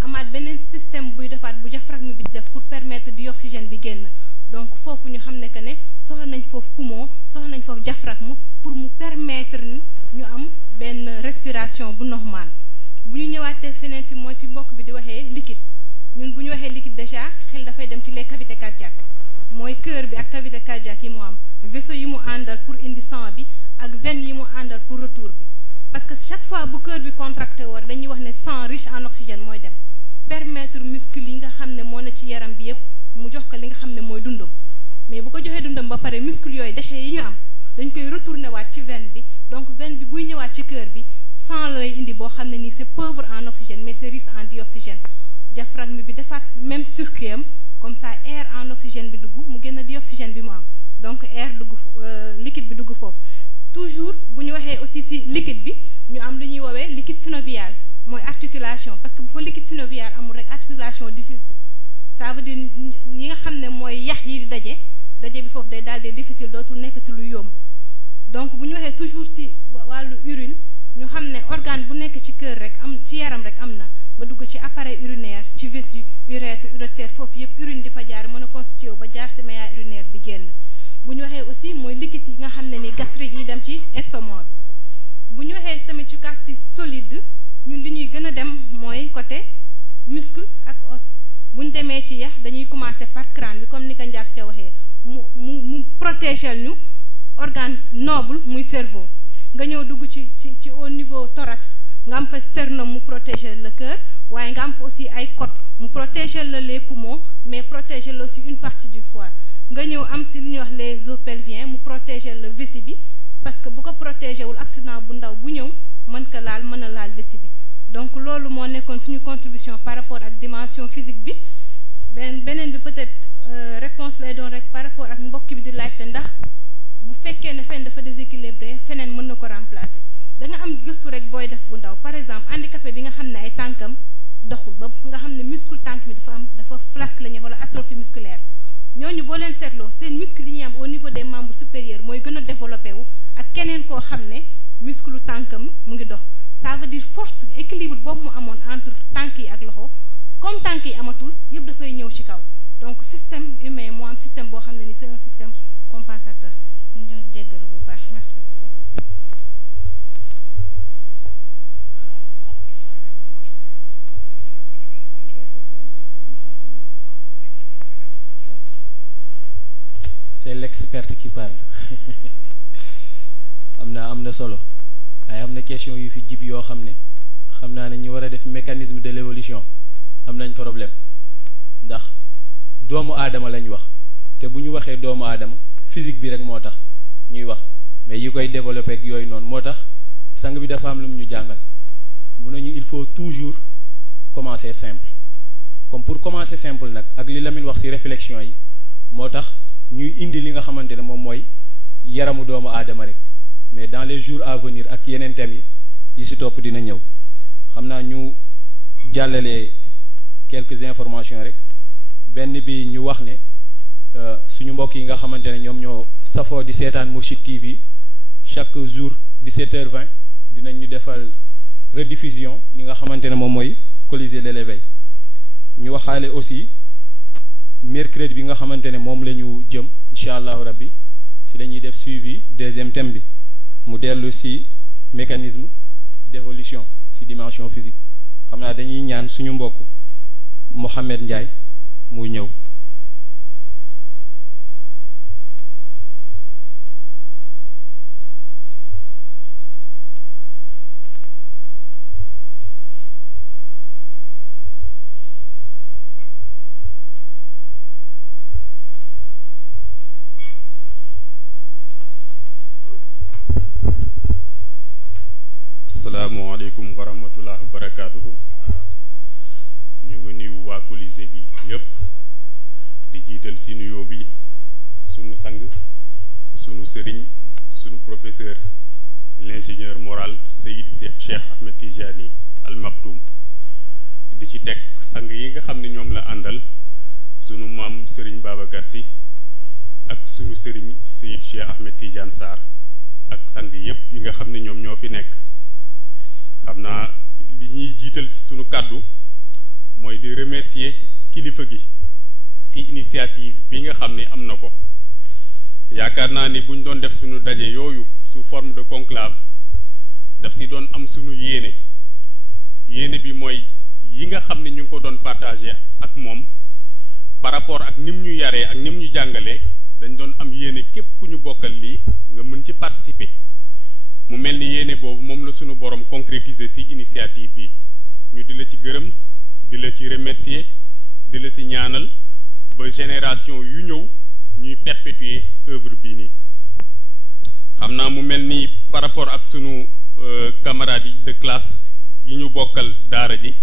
amaat beneen système buy defaat bu diaphragme bi di def pour permettre dioxygène bi génn donc foofu ñu xam ne que ne soxla nañ foofu poumon soxla nañ foofu diaphragme pour mu permettre ñu am benn respiration bu normal bu ñu ñëwaatee feneen fi mooy fi mbokk bi di waxee liquide ñun bu ñu waxee liquide déjà xel dafay dem ci les cavités cardiaques mooy cœur bi ak cavité cardiaque yi mu am vaisseau yi mu àndal pour indi sang bi ak veine yi mu àndal pour retour bi parce que chaque fois bu cœur bi contracté war dañuy wax ne sang riche en oxygène mooy dem permettre muscle yi nga xam ne moo ne ci yaram bi yépp mu jox ko li nga xam ne mooy dundam mais bu ko joxee dundam ba pare muscle yooyu déchets yi ñu am dañ koy retourner waat ci veine bi donc veine bi buy ñëwaat ci cœur bi sang lay indi boo xam ne nii c'est pauvre en oxygène mais c'est riche en dioxygène diaphragme bi defaat même circuit am comme ça air en oxygène bi dugg mu génn dioxygène bi mu am donc air dugg liquide bi dugg foofu toujours bu ñu waxee aussi ci liquide bi ñu am lu ñuy woowee liquide synovial mooy articulation parce que bu fa liquide synovial amul rek articulation diffuse ça veut dire ñi nga xam ne mooy yax yi di daje bi foofu day daal di difficile dootul nekkati lu yomb donc bu ñu waxee toujours ci wàllu urine ñu xam ne organe bu nekk ci kër rek am ci yaram rek am na ba dugg ci appareil urinaire ci vessie urètre urétère foofu yëpp urine di fa jaar mën a constitué ba jaar ci maillage urinaire bi génn bu ñu waxee aussi mooy liquide yi nga xam ne ni gastrique yi dem ci estomac bi bu ñu waxee tamit ci partie solide ñun li ñuy gën a dem mooy côté muscle ak os bu ñu demee ci yax dañuy commencer par crâne bi comme ni ko Ndiak ca waxee mu protéger ñu organe noble muy cerveau nga ñëw dugg ci au niveau thorax nga am fa sternum mu protéger le cœur waaye nga am fa aussi ay côte mu protéger la les poumons mais protéger la aussi une partie du foie nga ñëw am si li ñuy wax les os pelviens mu protéger la vessie bi parce que bu ko protéger wul accident bu ndaw bu ñëw mën ko laal mën a laal vessie bi donc loolu moo nekkoon suñu contribution par rapport ak dimension physique bi beneen bi peut-être réponse lay doon rek par rapport ak mbokk bi di laajte ndax bu fekkee ne fenn dafa déséquilibré feneen mën na ko remplacer da nga am gëstu rek booy def bu ndaw par exemple handicapé bi nga xam ne ay tànkam doxul ba nga xam ne muscle tànk mi dafa flasque la ñu wala atrophie musculaire ñooñu boo leen seetloo seen muscle yi ñuy am au niveau des membres supérieurs mooy gën a développé wu ak keneen koo xam ne muscle tànkam mu ngi dox ça veut dire force équilibre boobu mu amoon entre tànk yi ak loxo comme tànk yi amatul yëpp dafay ñëw ci kaw donc système humain moo am système boo xam ne ni c'est un système compensateur ñu jéggalu bu baax merci beaucoup. C'est l'expert qui parle am na solo waaye am na question yu fi jib yoo xam ne xam naa ne ñi war a def mécanisme de l'évolution am nañ problème ndax doomu aadama lañ wax te bu ñu waxee doomu aadama physique bi rek moo tax ñuy wax mais yi koy développer ak yooyu noonu moo tax sang bi dafa am lu mu ñu jàngal mun nañu il faut toujours commencer simple comme pour commencer simple nag ak li Lamine wax ci réflexion yi moo tax ñuy indi li nga xamante ne moom mooy yaramu doomu aadama rek mais dans les jours à venir ak yeneen thèmes yi ci topp dina ñëw xam naa ñu jàllale quelques informations rek benn bi ñu wax ne suñu mbokk yi nga xamante ne ñoom ñoo safoo di seetaan Mourchid TV chaque jour 17h20 dinañ ñu defal rediffusion li nga xamante ne moom mooy Colisée de l'éveil ñu waxaale aussi mercredi bi nga xamante ne moom la ñu jëm incha allahu rabbi si la ñuy def suivi deuxième thème bi mu dellu si mécanisme d'évolution si dimension physique xam naa dañuy ñaan suñu mbokk Mohamed Ndiaye muy ñëw. asalaamaaleykum wa rahmatullah wa barakaatuhu ñu ngi nuyu waa Colisée bi yépp di jiital ci nuyoo bi sunu sang sunu sëriñ sunu professeur l'ingénieur moral Seyid Cheikh Ahmed Tijani Al Maktoum di ci teg sang yi nga xam ne ñoom la àndal sunu maam sëriñ Babacar Sy ak sunu sëriñ Seyid Cheikh Ahmed Tidiane Sarr ak sang yépp yi nga xam ne ñoom ñoo fi nekk xam naa li ñuy jiital sunu kàddu mooy di remercier kilifa gi ci initiative bi nga xam ne am na ko yaakaar naa ni buñ doon def sunu daje yooyu sous forme de conclave daf ci doon am sunu yéene bi mooy yi nga xam ne ñu ngi ko doon partager ak moom par rapport ak nim ñu yaree ak nim ñu jàngalee dañ doon am yéene képp ku ñu bokkal lii nga mën ci participer mu mel ni yéene boobu moom la sunu borom concrétiser ci initiative bi ñu di la ci gërëm di la ci remercier di la ci ñaanal ba génération yu ñëw ñuy perpétuer œuvre bii nii xam naa mu mel ni par rapport ak sunu camarades yi de classe yi ñu bokkal daara ji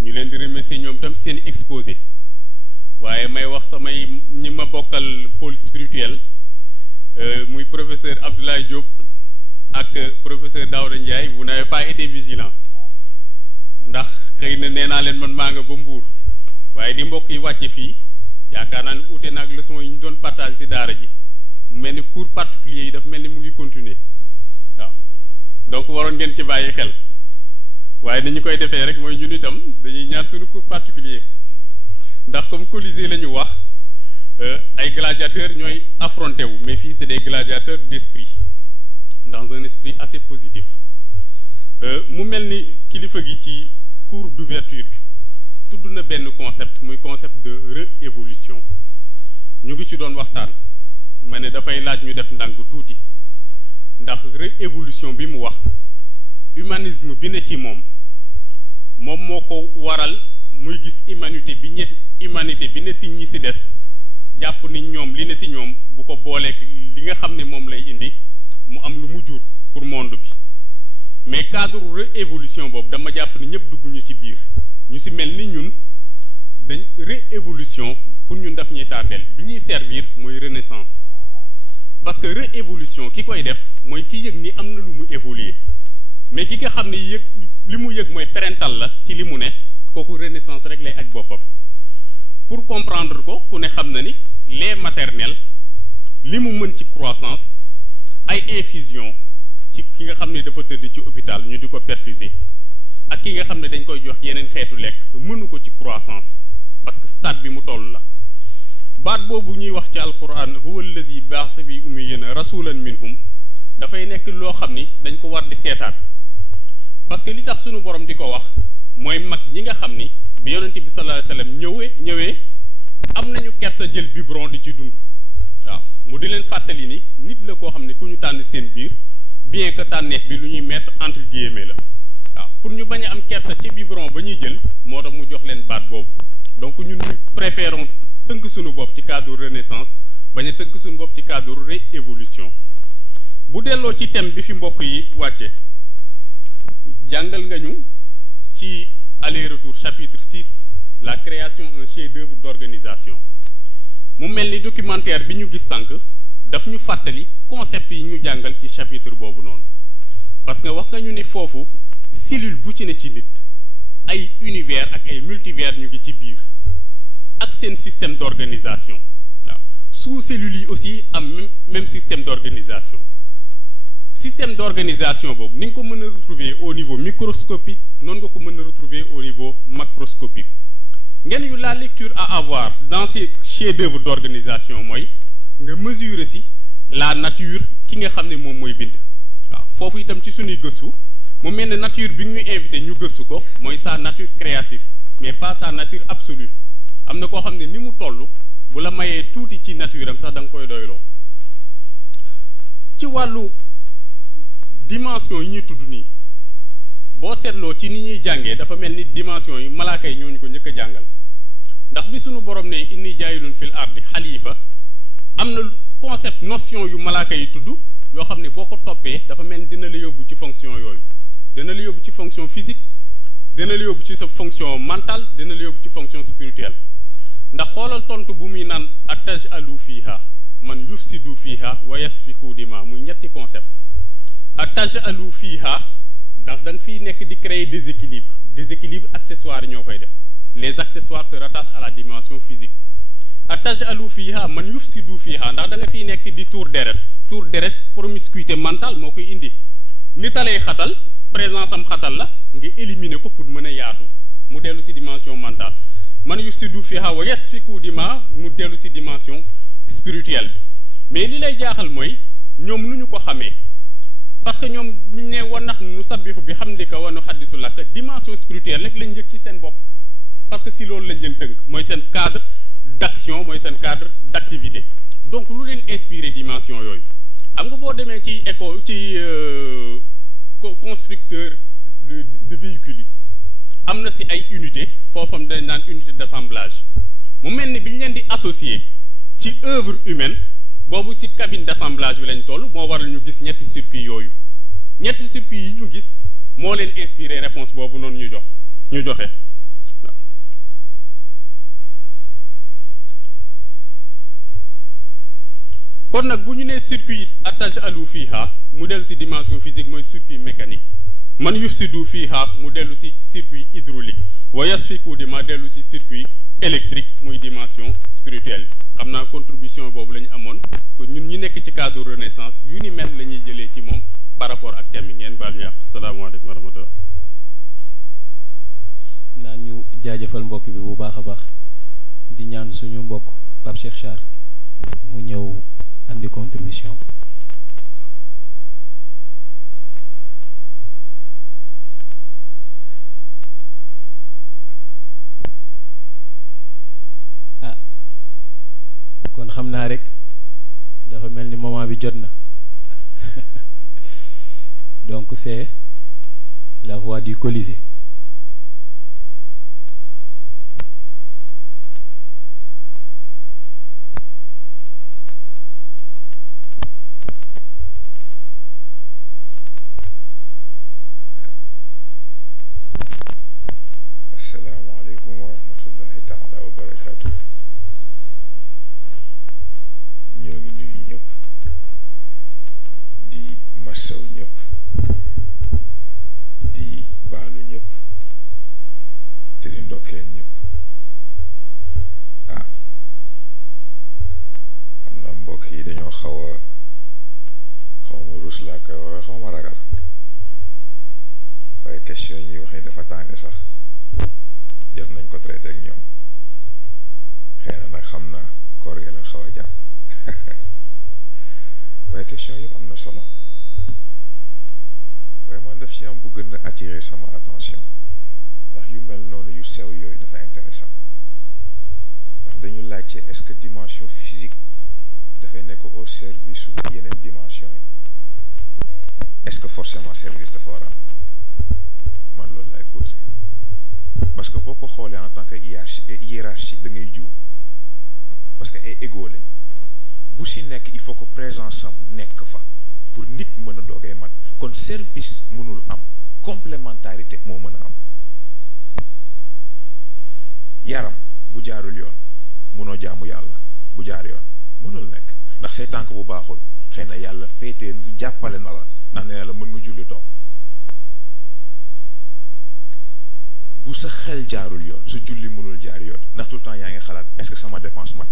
ñu leen di remercier ñoom tam seen exposé waaye may wax samay ñi ma bokkal pôle spirituel muy professeur Abdoulaye Diop ak professeur Daouda Ndiaye vous n'avez pas été vigilant ndax xëy na nee naa leen man maa nga ba Mbuur waaye di mbokk yi wàcce fii yaakaar naa ne uute na ak leçon yi ñu doon partage ci daara ji mu mel ni cours particulier yi dafa mel ni mu ngi continuer waaw donc waroon ngeen ci bàyyi xel waaye ni ñu koy defee rek mooy ñun itam dañuy ñaan suñu cours particulier ndax comme Colisée la ñu wax ay gladiateurs ñooy affronté wu mais fii c'est des gladiateurs d'esprit dans un esprit assez positif mu mel ni kilifa gi ci cours d'ouverture bi tudd na benn concept muy concept de réévolution ñu ngi ci doon waxtaan ma ne dafay laaj ñu def ndànk tuuti ndax réévolution bi mu wax humanisme bi ne ci moom moo ko waral muy gis humanité bi ne si ñi si des jàpp ni ñoom li ne si ñoom bu ko booleek li nga xam ne moom lay indi mu am lu mu jur pour monde bi mais cadre réévolution boobu dama jàpp ni ñëpp dugguñu ci biir ñu si mel ni ñun dañ réévolution pour ñun daf ñuy tardeel bi ñuy servir mooy renaissance parce que réévolution ki koy def mooy ki yëg ni am na lu mu évoluer mais ki nga xam ne yëg li mu yëg mooy parental la ci li mu ne kooku renaissance rek lay aj boppam pour comprendre ko ku ne xam na ni lait maternel li mu mën ci croissance ay infusion ci ki nga xam ne dafa tëdd ci hôpital ñu di ko perfuser ak ki nga xam ne dañ koy jox yeneen xeetu lekk mënu ko ci croissance parce que stade bi mu toll la baat boobu ñuy wax ci alquran huwa allazi ba'atha fi ummiyyiina rasulan minhum dafay nekk loo xam ni dañ ko war di seetaat parce que li tax sunu borom di ko wax mooy mag ñi nga xam ni bi yonent bi sallallahu alayhi wasallam ñëwee am nañu kersa jël biberon di ci dund waaw mu di leen fàttali ni nit la koo xam ne ku ñu tànn seen biir bien que tànneef bi lu ñuy mettre entre guillemets la waaw pour ñu bañ a am kersa ci biberon ba ñuy jël moo tax mu jox leen baat boobu donc ñun ñu préférons tënk suñu bopp ci cadre renaissance bañ a tënk suñu bopp ci cadre réévolution bu delloo ci thème bi fi mbokk yi wàcce jàngal nga ñu ci aller-retour chapitre 6 la création un chef-d'œuvre d'organisation mu mel ni documentaire bi ñu gis sànq daf ñu fàttali concept yi ñu jàngal ci chapitre boobu noonu parce que wax nga ñu ni foofu cellule bu ci ne ci nit ay univers ak ay multivers ñu ngi ci biir ak seen système d'organisation waaw sous-cellules yi aussi am même système d'organisation boobu ni nga ko mën a retrouver au niveau microscopique noonu nga ko mën a retrouver au niveau macroscopique ngeen yu la lecture à avoir dans ces chefs-d'œuvre d'organisation mooy nga mesurer si la nature ki nga xam ne moom mooy bind waaw foofu itam ci suñuy gëstu mu mel ne nature bi ñu invité ñu gëstu ko mooy sa nature créatrice mais pas sa nature absolue am na koo xam ne ni mu toll bu la mayee tuuti ci nature am sax da nga koy doyloo ci wàllu dimension yi ñuy tudd nii boo seetloo ci ni ñuy jàngee dafa mel ni dimension yi malaaka yi ñooñu ko njëkk a jàngal ndax bi suñu borom ne inni jaayilun fil ardi xalifa am na concept notion yu malaaka yi tudd yoo xam ne boo ko toppee dafa mel ni dina la yóbbu ci fonction yooyu dina la yóbbu ci fonction physique dina la yóbbu ci sa fonction mentale dina la yóbbu ci fonction spirituelle ndax xoolal tontu bu muy naan atajalu fiha man yufsidu fiha wa yasfiku dima muy ñetti concept atajalu fiha ndax da nga fiy nekk di créer déséquilibre accessoires yi ñoo koy def les accessoires se rattachent à la dimension physique atajalu fiha man yufsidu fiha ndax da nga fiy nekk di tour deret promiscuité mentale moo koy indi nit a lay xatal présence am xatal la nga éliminer ko pour mën a yaatu mu dellu ci dimension mentale man yufsidu fiha wa yasfiku dima mu dellu ci dimension spirituelle bi mais li lay jaaxal mooy ñoom nu ñu ko xamee parce que ñoom buñ ne wa nax nu sabbixu bi hamdika wa nu xaddisu laka dimension spirituelle rek lañ njëkk ci seen bopp parce que si loolu lañ leen tënk mooy seen cadre d'action mooy seen cadre d'activité donc lu leen inspiré dimension yooyu xam nga boo demee ci constructeur de véhicules yi am na si ay unité foofam dañ naan unité d'assemblage mu mel ni bi ñu leen di associé ci œuvre humaine boobu ci cabine d'assemblage bi lañ toll moo waral ñu gis ñetti circuit yooyu ñetti circuit yi ñu gis moo leen inspiré réponse boobu noonu ñu joxe kon nag bu ñu nee circuit atajalu fiha mu dellu ci dimension physique mooy circuit mécanique man yufsidu fiha mu dellu ci circuit hydraulique wa yasfiku di ma dellu si circuit électrique muy dimension spirituelle xam naa contribution boobu la ñu amoon ko ñun ñi nekk ci cadre renaissance yu ni mel la ñuy jëlee ci moom par rapport ak thème yi ngeen baal ñu yàq salaamaaleykum wa rahmatullah. naa ñu jaajëfal mbokk bi bu baax a baax di ñaan suñu mbokk Pape Cheikh Char mu ñëw andi contribution. ah kon xam naa rek dafa mel ni moment bi jot na donc c'est la voix du Colisée. asalaamaaleykum wa rahmatullahi taala wa barakaatu. ñoo ngi nuyu ñëpp di masaw ñëpp di baalu ñëpp te di ndokkeel ñëpp. ah xam naa mbokk yi dañoo xaw ma rus laa koy waxee xaw ma ragal waaye question yi ñuy wax ni dafa tàng sax jot nañ ko traité ak ñoom xëy na nag xam naa koor gi leen xaw a jàpp waaye question yëpp am na solo waaye man def ci am bu gën a attirer sama attention ndax yu mel noonu yu sew yooyu dafa intéressant ndax dañu laajte est-ce que dimension physique dafay nekk au service su yeneen dimension yi est-ce que forcément service dafa war a am man loolu laay posé parce que boo ko xoolee en tant que hiérarchie da ngay juum parce que ay égo lañ bu si nekk il faut que présence am nekk fa pour nit mën a doogee mat kon service mënul am complémentarité moo mën a am yaram bu jaarul yoon mënoo jaamu yàlla bu jaar yoon mënul nekk ndax say tànk bu baaxul xëy na yàlla féetee jàppale na la ndax nee na la mën nga julli toog bu sa xel jaarul yoon sa julli mënul jaar yoon ndax tout le temps yaa ngi xalaat est-ce que sama dépense mat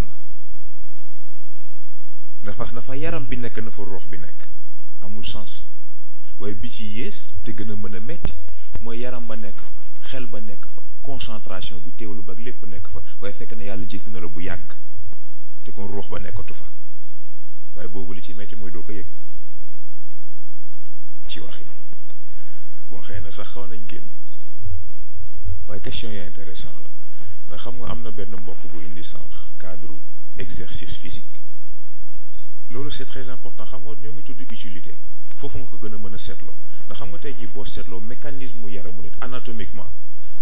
na dafa yaram bi nekk na fa ruux bi nekk amul sens waaye bi ci yées te gën a mën a metti mooy yaram ba nekk fa xel ba nekk fa concentration bi teewlu ba ak lépp nekk fa waaye fekk na yàlla jéppi na la bu yàgg te kon ruux ba nekkatu fa waaye boobu li ci metti mooy doo ko yëg ci wax yi bon xëy na sax xaw nañ génn waaye question yi intéressant la ndax xam nga am na benn mbokk bu indi sànq cadre exercice physique loolu c'est très important xam nga ñoo ngi tudd utilité foofu nga ko gën a mën a seetloo ndax xam nga tey jii boo seetloo mécanisme mu yaramu nit anatomiquement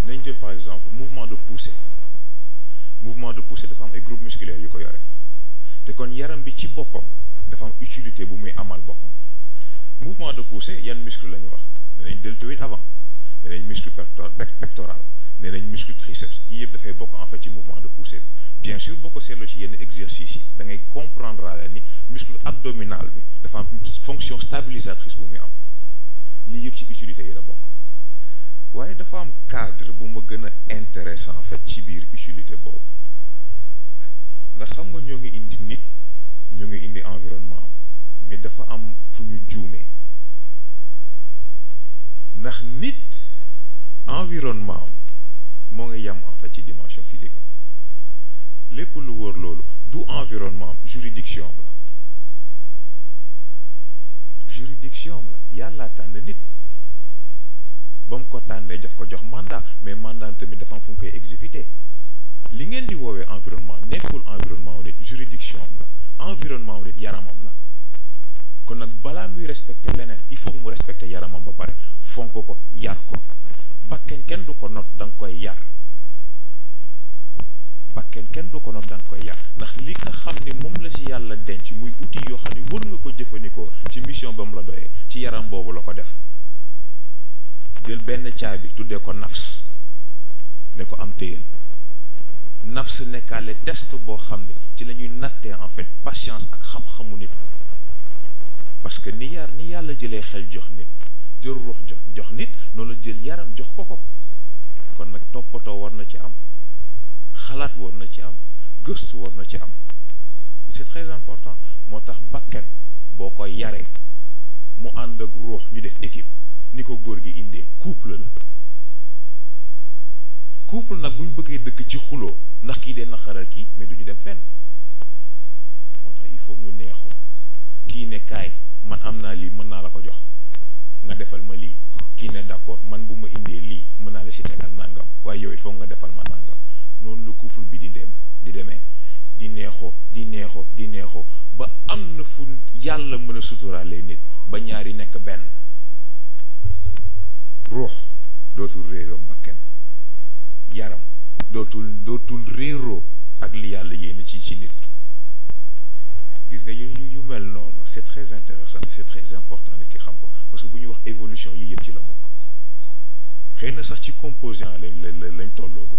nañ jël par exemple mouvement de poussée dafa am ay groupes musculaires yu ko yore te kon yaram bi ci boppam dafa am utilité bu muy amal boppam mouvement de poussée yan muscle la ñu wax danañ deltoïde avant danañ muscle pectoral nee nañ muscle triceps yii yëpp dafay bokk en fait ci mouvement de poussée bi bien sûr boo ko seetloo ci yenn exercices yi da ngay comprendre la ni muscle abdominal bi dafa am fonction stabilisatrice bu muy am lii yëpp ci utilité yi la bokk waaye dafa am cadre bu ma gën a intéressant en fait ci biir utilité boobu ndax xam nga ñoo ngi indi nit ñoo ngi indi environnement am mais dafa am fu ñu juumee ndax nit environnement am moo ngi yem en fait ci dimension physique am lépp lu wóor loolu du environnement am juridiction am la yàlla tànn nit ba mu ko tànnee daf ko jox mandat mais mandat tamit dafa am fu mu koy exécuter li ngeen di woowee environnement nekkul environnement wu nit juridiction am la environnement wu nit yaramam la kon nag balaa muy respecter leneen il faut mu respecter yaramam ba pare fonk ko yar ko bakken kenn du ko not da nga koy yar bakken kenn du ko not da nga koy yar ndax li nga xam ni moom la ci yàlla denc muy outil yoo xam ne war nga ko jëfandikoo ci mission ba mu la doyee ci yaram boobu la ko def jël benn caabi tuddee ko nafs ne ko am téyel nafs nekkaale test boo xam ne ci la ñuy nattee en fait patience ak xam-xamu nit parce que ni yàlla jëlee xel jox nit jël ruux jox nit noonu la jël yaram jox ko kon nag toppatoo war na ci am xalaat war na ci am gëstu war na ci am c'est très important moo tax bakken boo ko yaree mu ànd ak ruux ñu def équipe ni ko góor gi indee couple la couple nag bu ñu bëggee dëkk ci xuloo ndax kii dee naqaral kii mais du ñu dem fenn moo tax il faut ñu neexoo kii ne kaay man am naa lii mën naa la ko jox nga defal ma lii kii ne d'accord man bu ma indee lii mën naa la si tegal nangam waaye yow it foog nga defal ma nangam noonu la couple bi di demee di neexoo di neexoo di neexoo ba am na fu yàlla mën a suturaalee nit ba ñaari nekk benn ruux dootul réeroo bakken yaram dootul réeroo ak li yàlla yéene ci nit gis nga yu mel noonu c'est très intéressant et c'est très important nit ki xam ko parce que bu ñuy wax évolution yi yëpp ci la bokk xëy na sax ci composant lañ tolloogum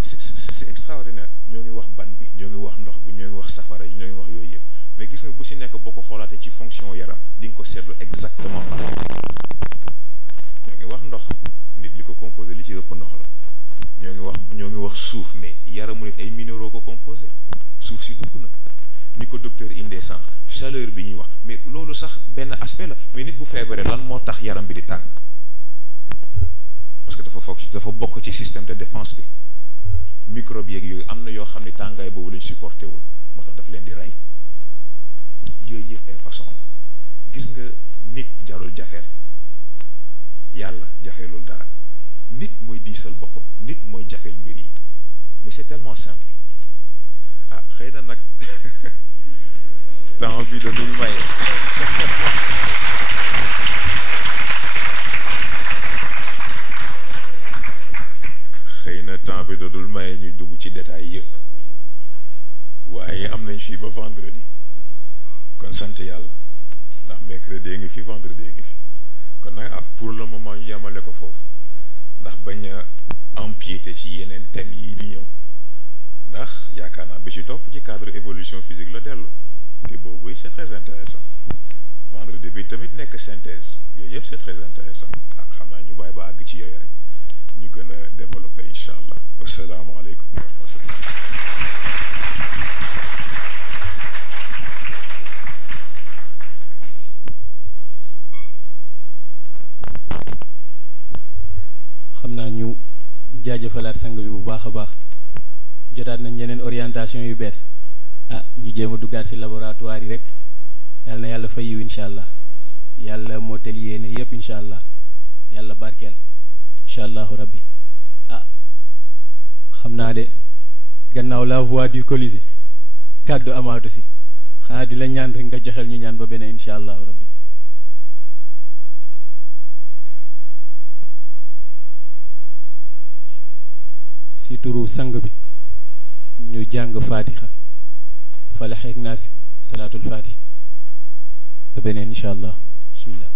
c'est extraordinaire ñoo ngi wax ban bi ñoo ngi wax ndox bi ñoo ngi wax safara yi ñoo ngi wax yooyu yëpp mais gis nga bu si nekk boo ko xoolaatee ci fonction yaram di nga ko seetlu exactement pareil ñoo ngi wax ndox nit li ko composé li ci ëpp ndox la ñoo ngi wax suuf mais yaramu nit ay minéraux ko composé suuf si dugg na ni ko docteur indee sànq chaleur bi ñuy wax mais loolu sax benn aspect la mais nit bu feebaree lan moo tax yaram bi di tàng parce que dafa bokk ci système de défense bi microbe yeeg yooyu am na yoo xam ne tàngaay boobu lañ supporté wul moo tax daf leen di rey yooyu yëpp ay façon la gis nga nit jarul jafeel yàlla jafeelul dara nit mooy diisal boppam nit mooy jafeel mbir yi mais c'est tellement simple ah xëy na nag temps bi da dul maye xëy na temps bi da dul maye ñuy dugg ci détails yëpp waaye am nañ fii ba vendredi kon sant yàlla ndax mercredi ngi fi vendredi ngi fi kon nag pour le moment ñu yemale ko foofu ndax bañ a empiéter ci yeneen thèmes yi di ñëw ndax yaakaar naa bi ci topp ci cadre évolution physique la dellu te boobu c'est très intéressant vendredi bi tamit nekk synthèse yooyu yëpp c'est très intéressant ah xam naa ñu bàyyi ba àgg ci yooyu rek ñu gën a développer incha allah asalaamaaleykum wa rahmatullah. xam naa ñu jaajëfalaat sang bi bu baax a baax jotaat nañ yeneen orientation yu bees ah ñu jéem a duggaat ci laboratoire yi rek yàlla na yàlla fay yiw incha allah yàlla mootel yéene yëpp incha allah yàlla barkeel incha allahu rabbi ah xam naa de gannaaw la voix du Colisée kàddu amaatu si xanaa di la ñaan rek nga joxel ñu ñaan ba beneen incha allahu rabbi si turu sang bi ñu jàng fatiha falaxeek naasi salaatul fatih ba beneen incha allah bismillah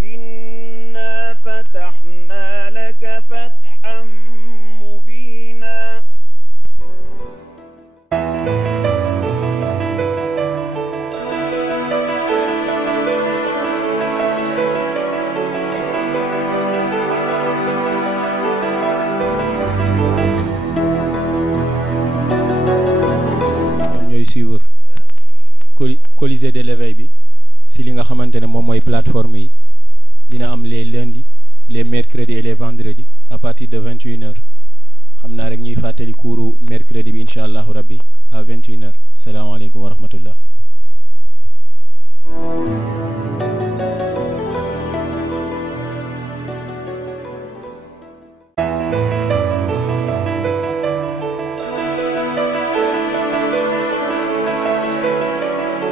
إنا فتحنا لك فتحا مبينا ñooy suivre Colisée de l'éveil bi si li nga xamante ne moom mooy plateforme yi dina am les lundis les mercredis et les vendredis à partir de 21h xam naa rek ñuy fàttali kuuru mercredi bi incha allahu rabbi à 21h salaamaaleykum wa rahmatullah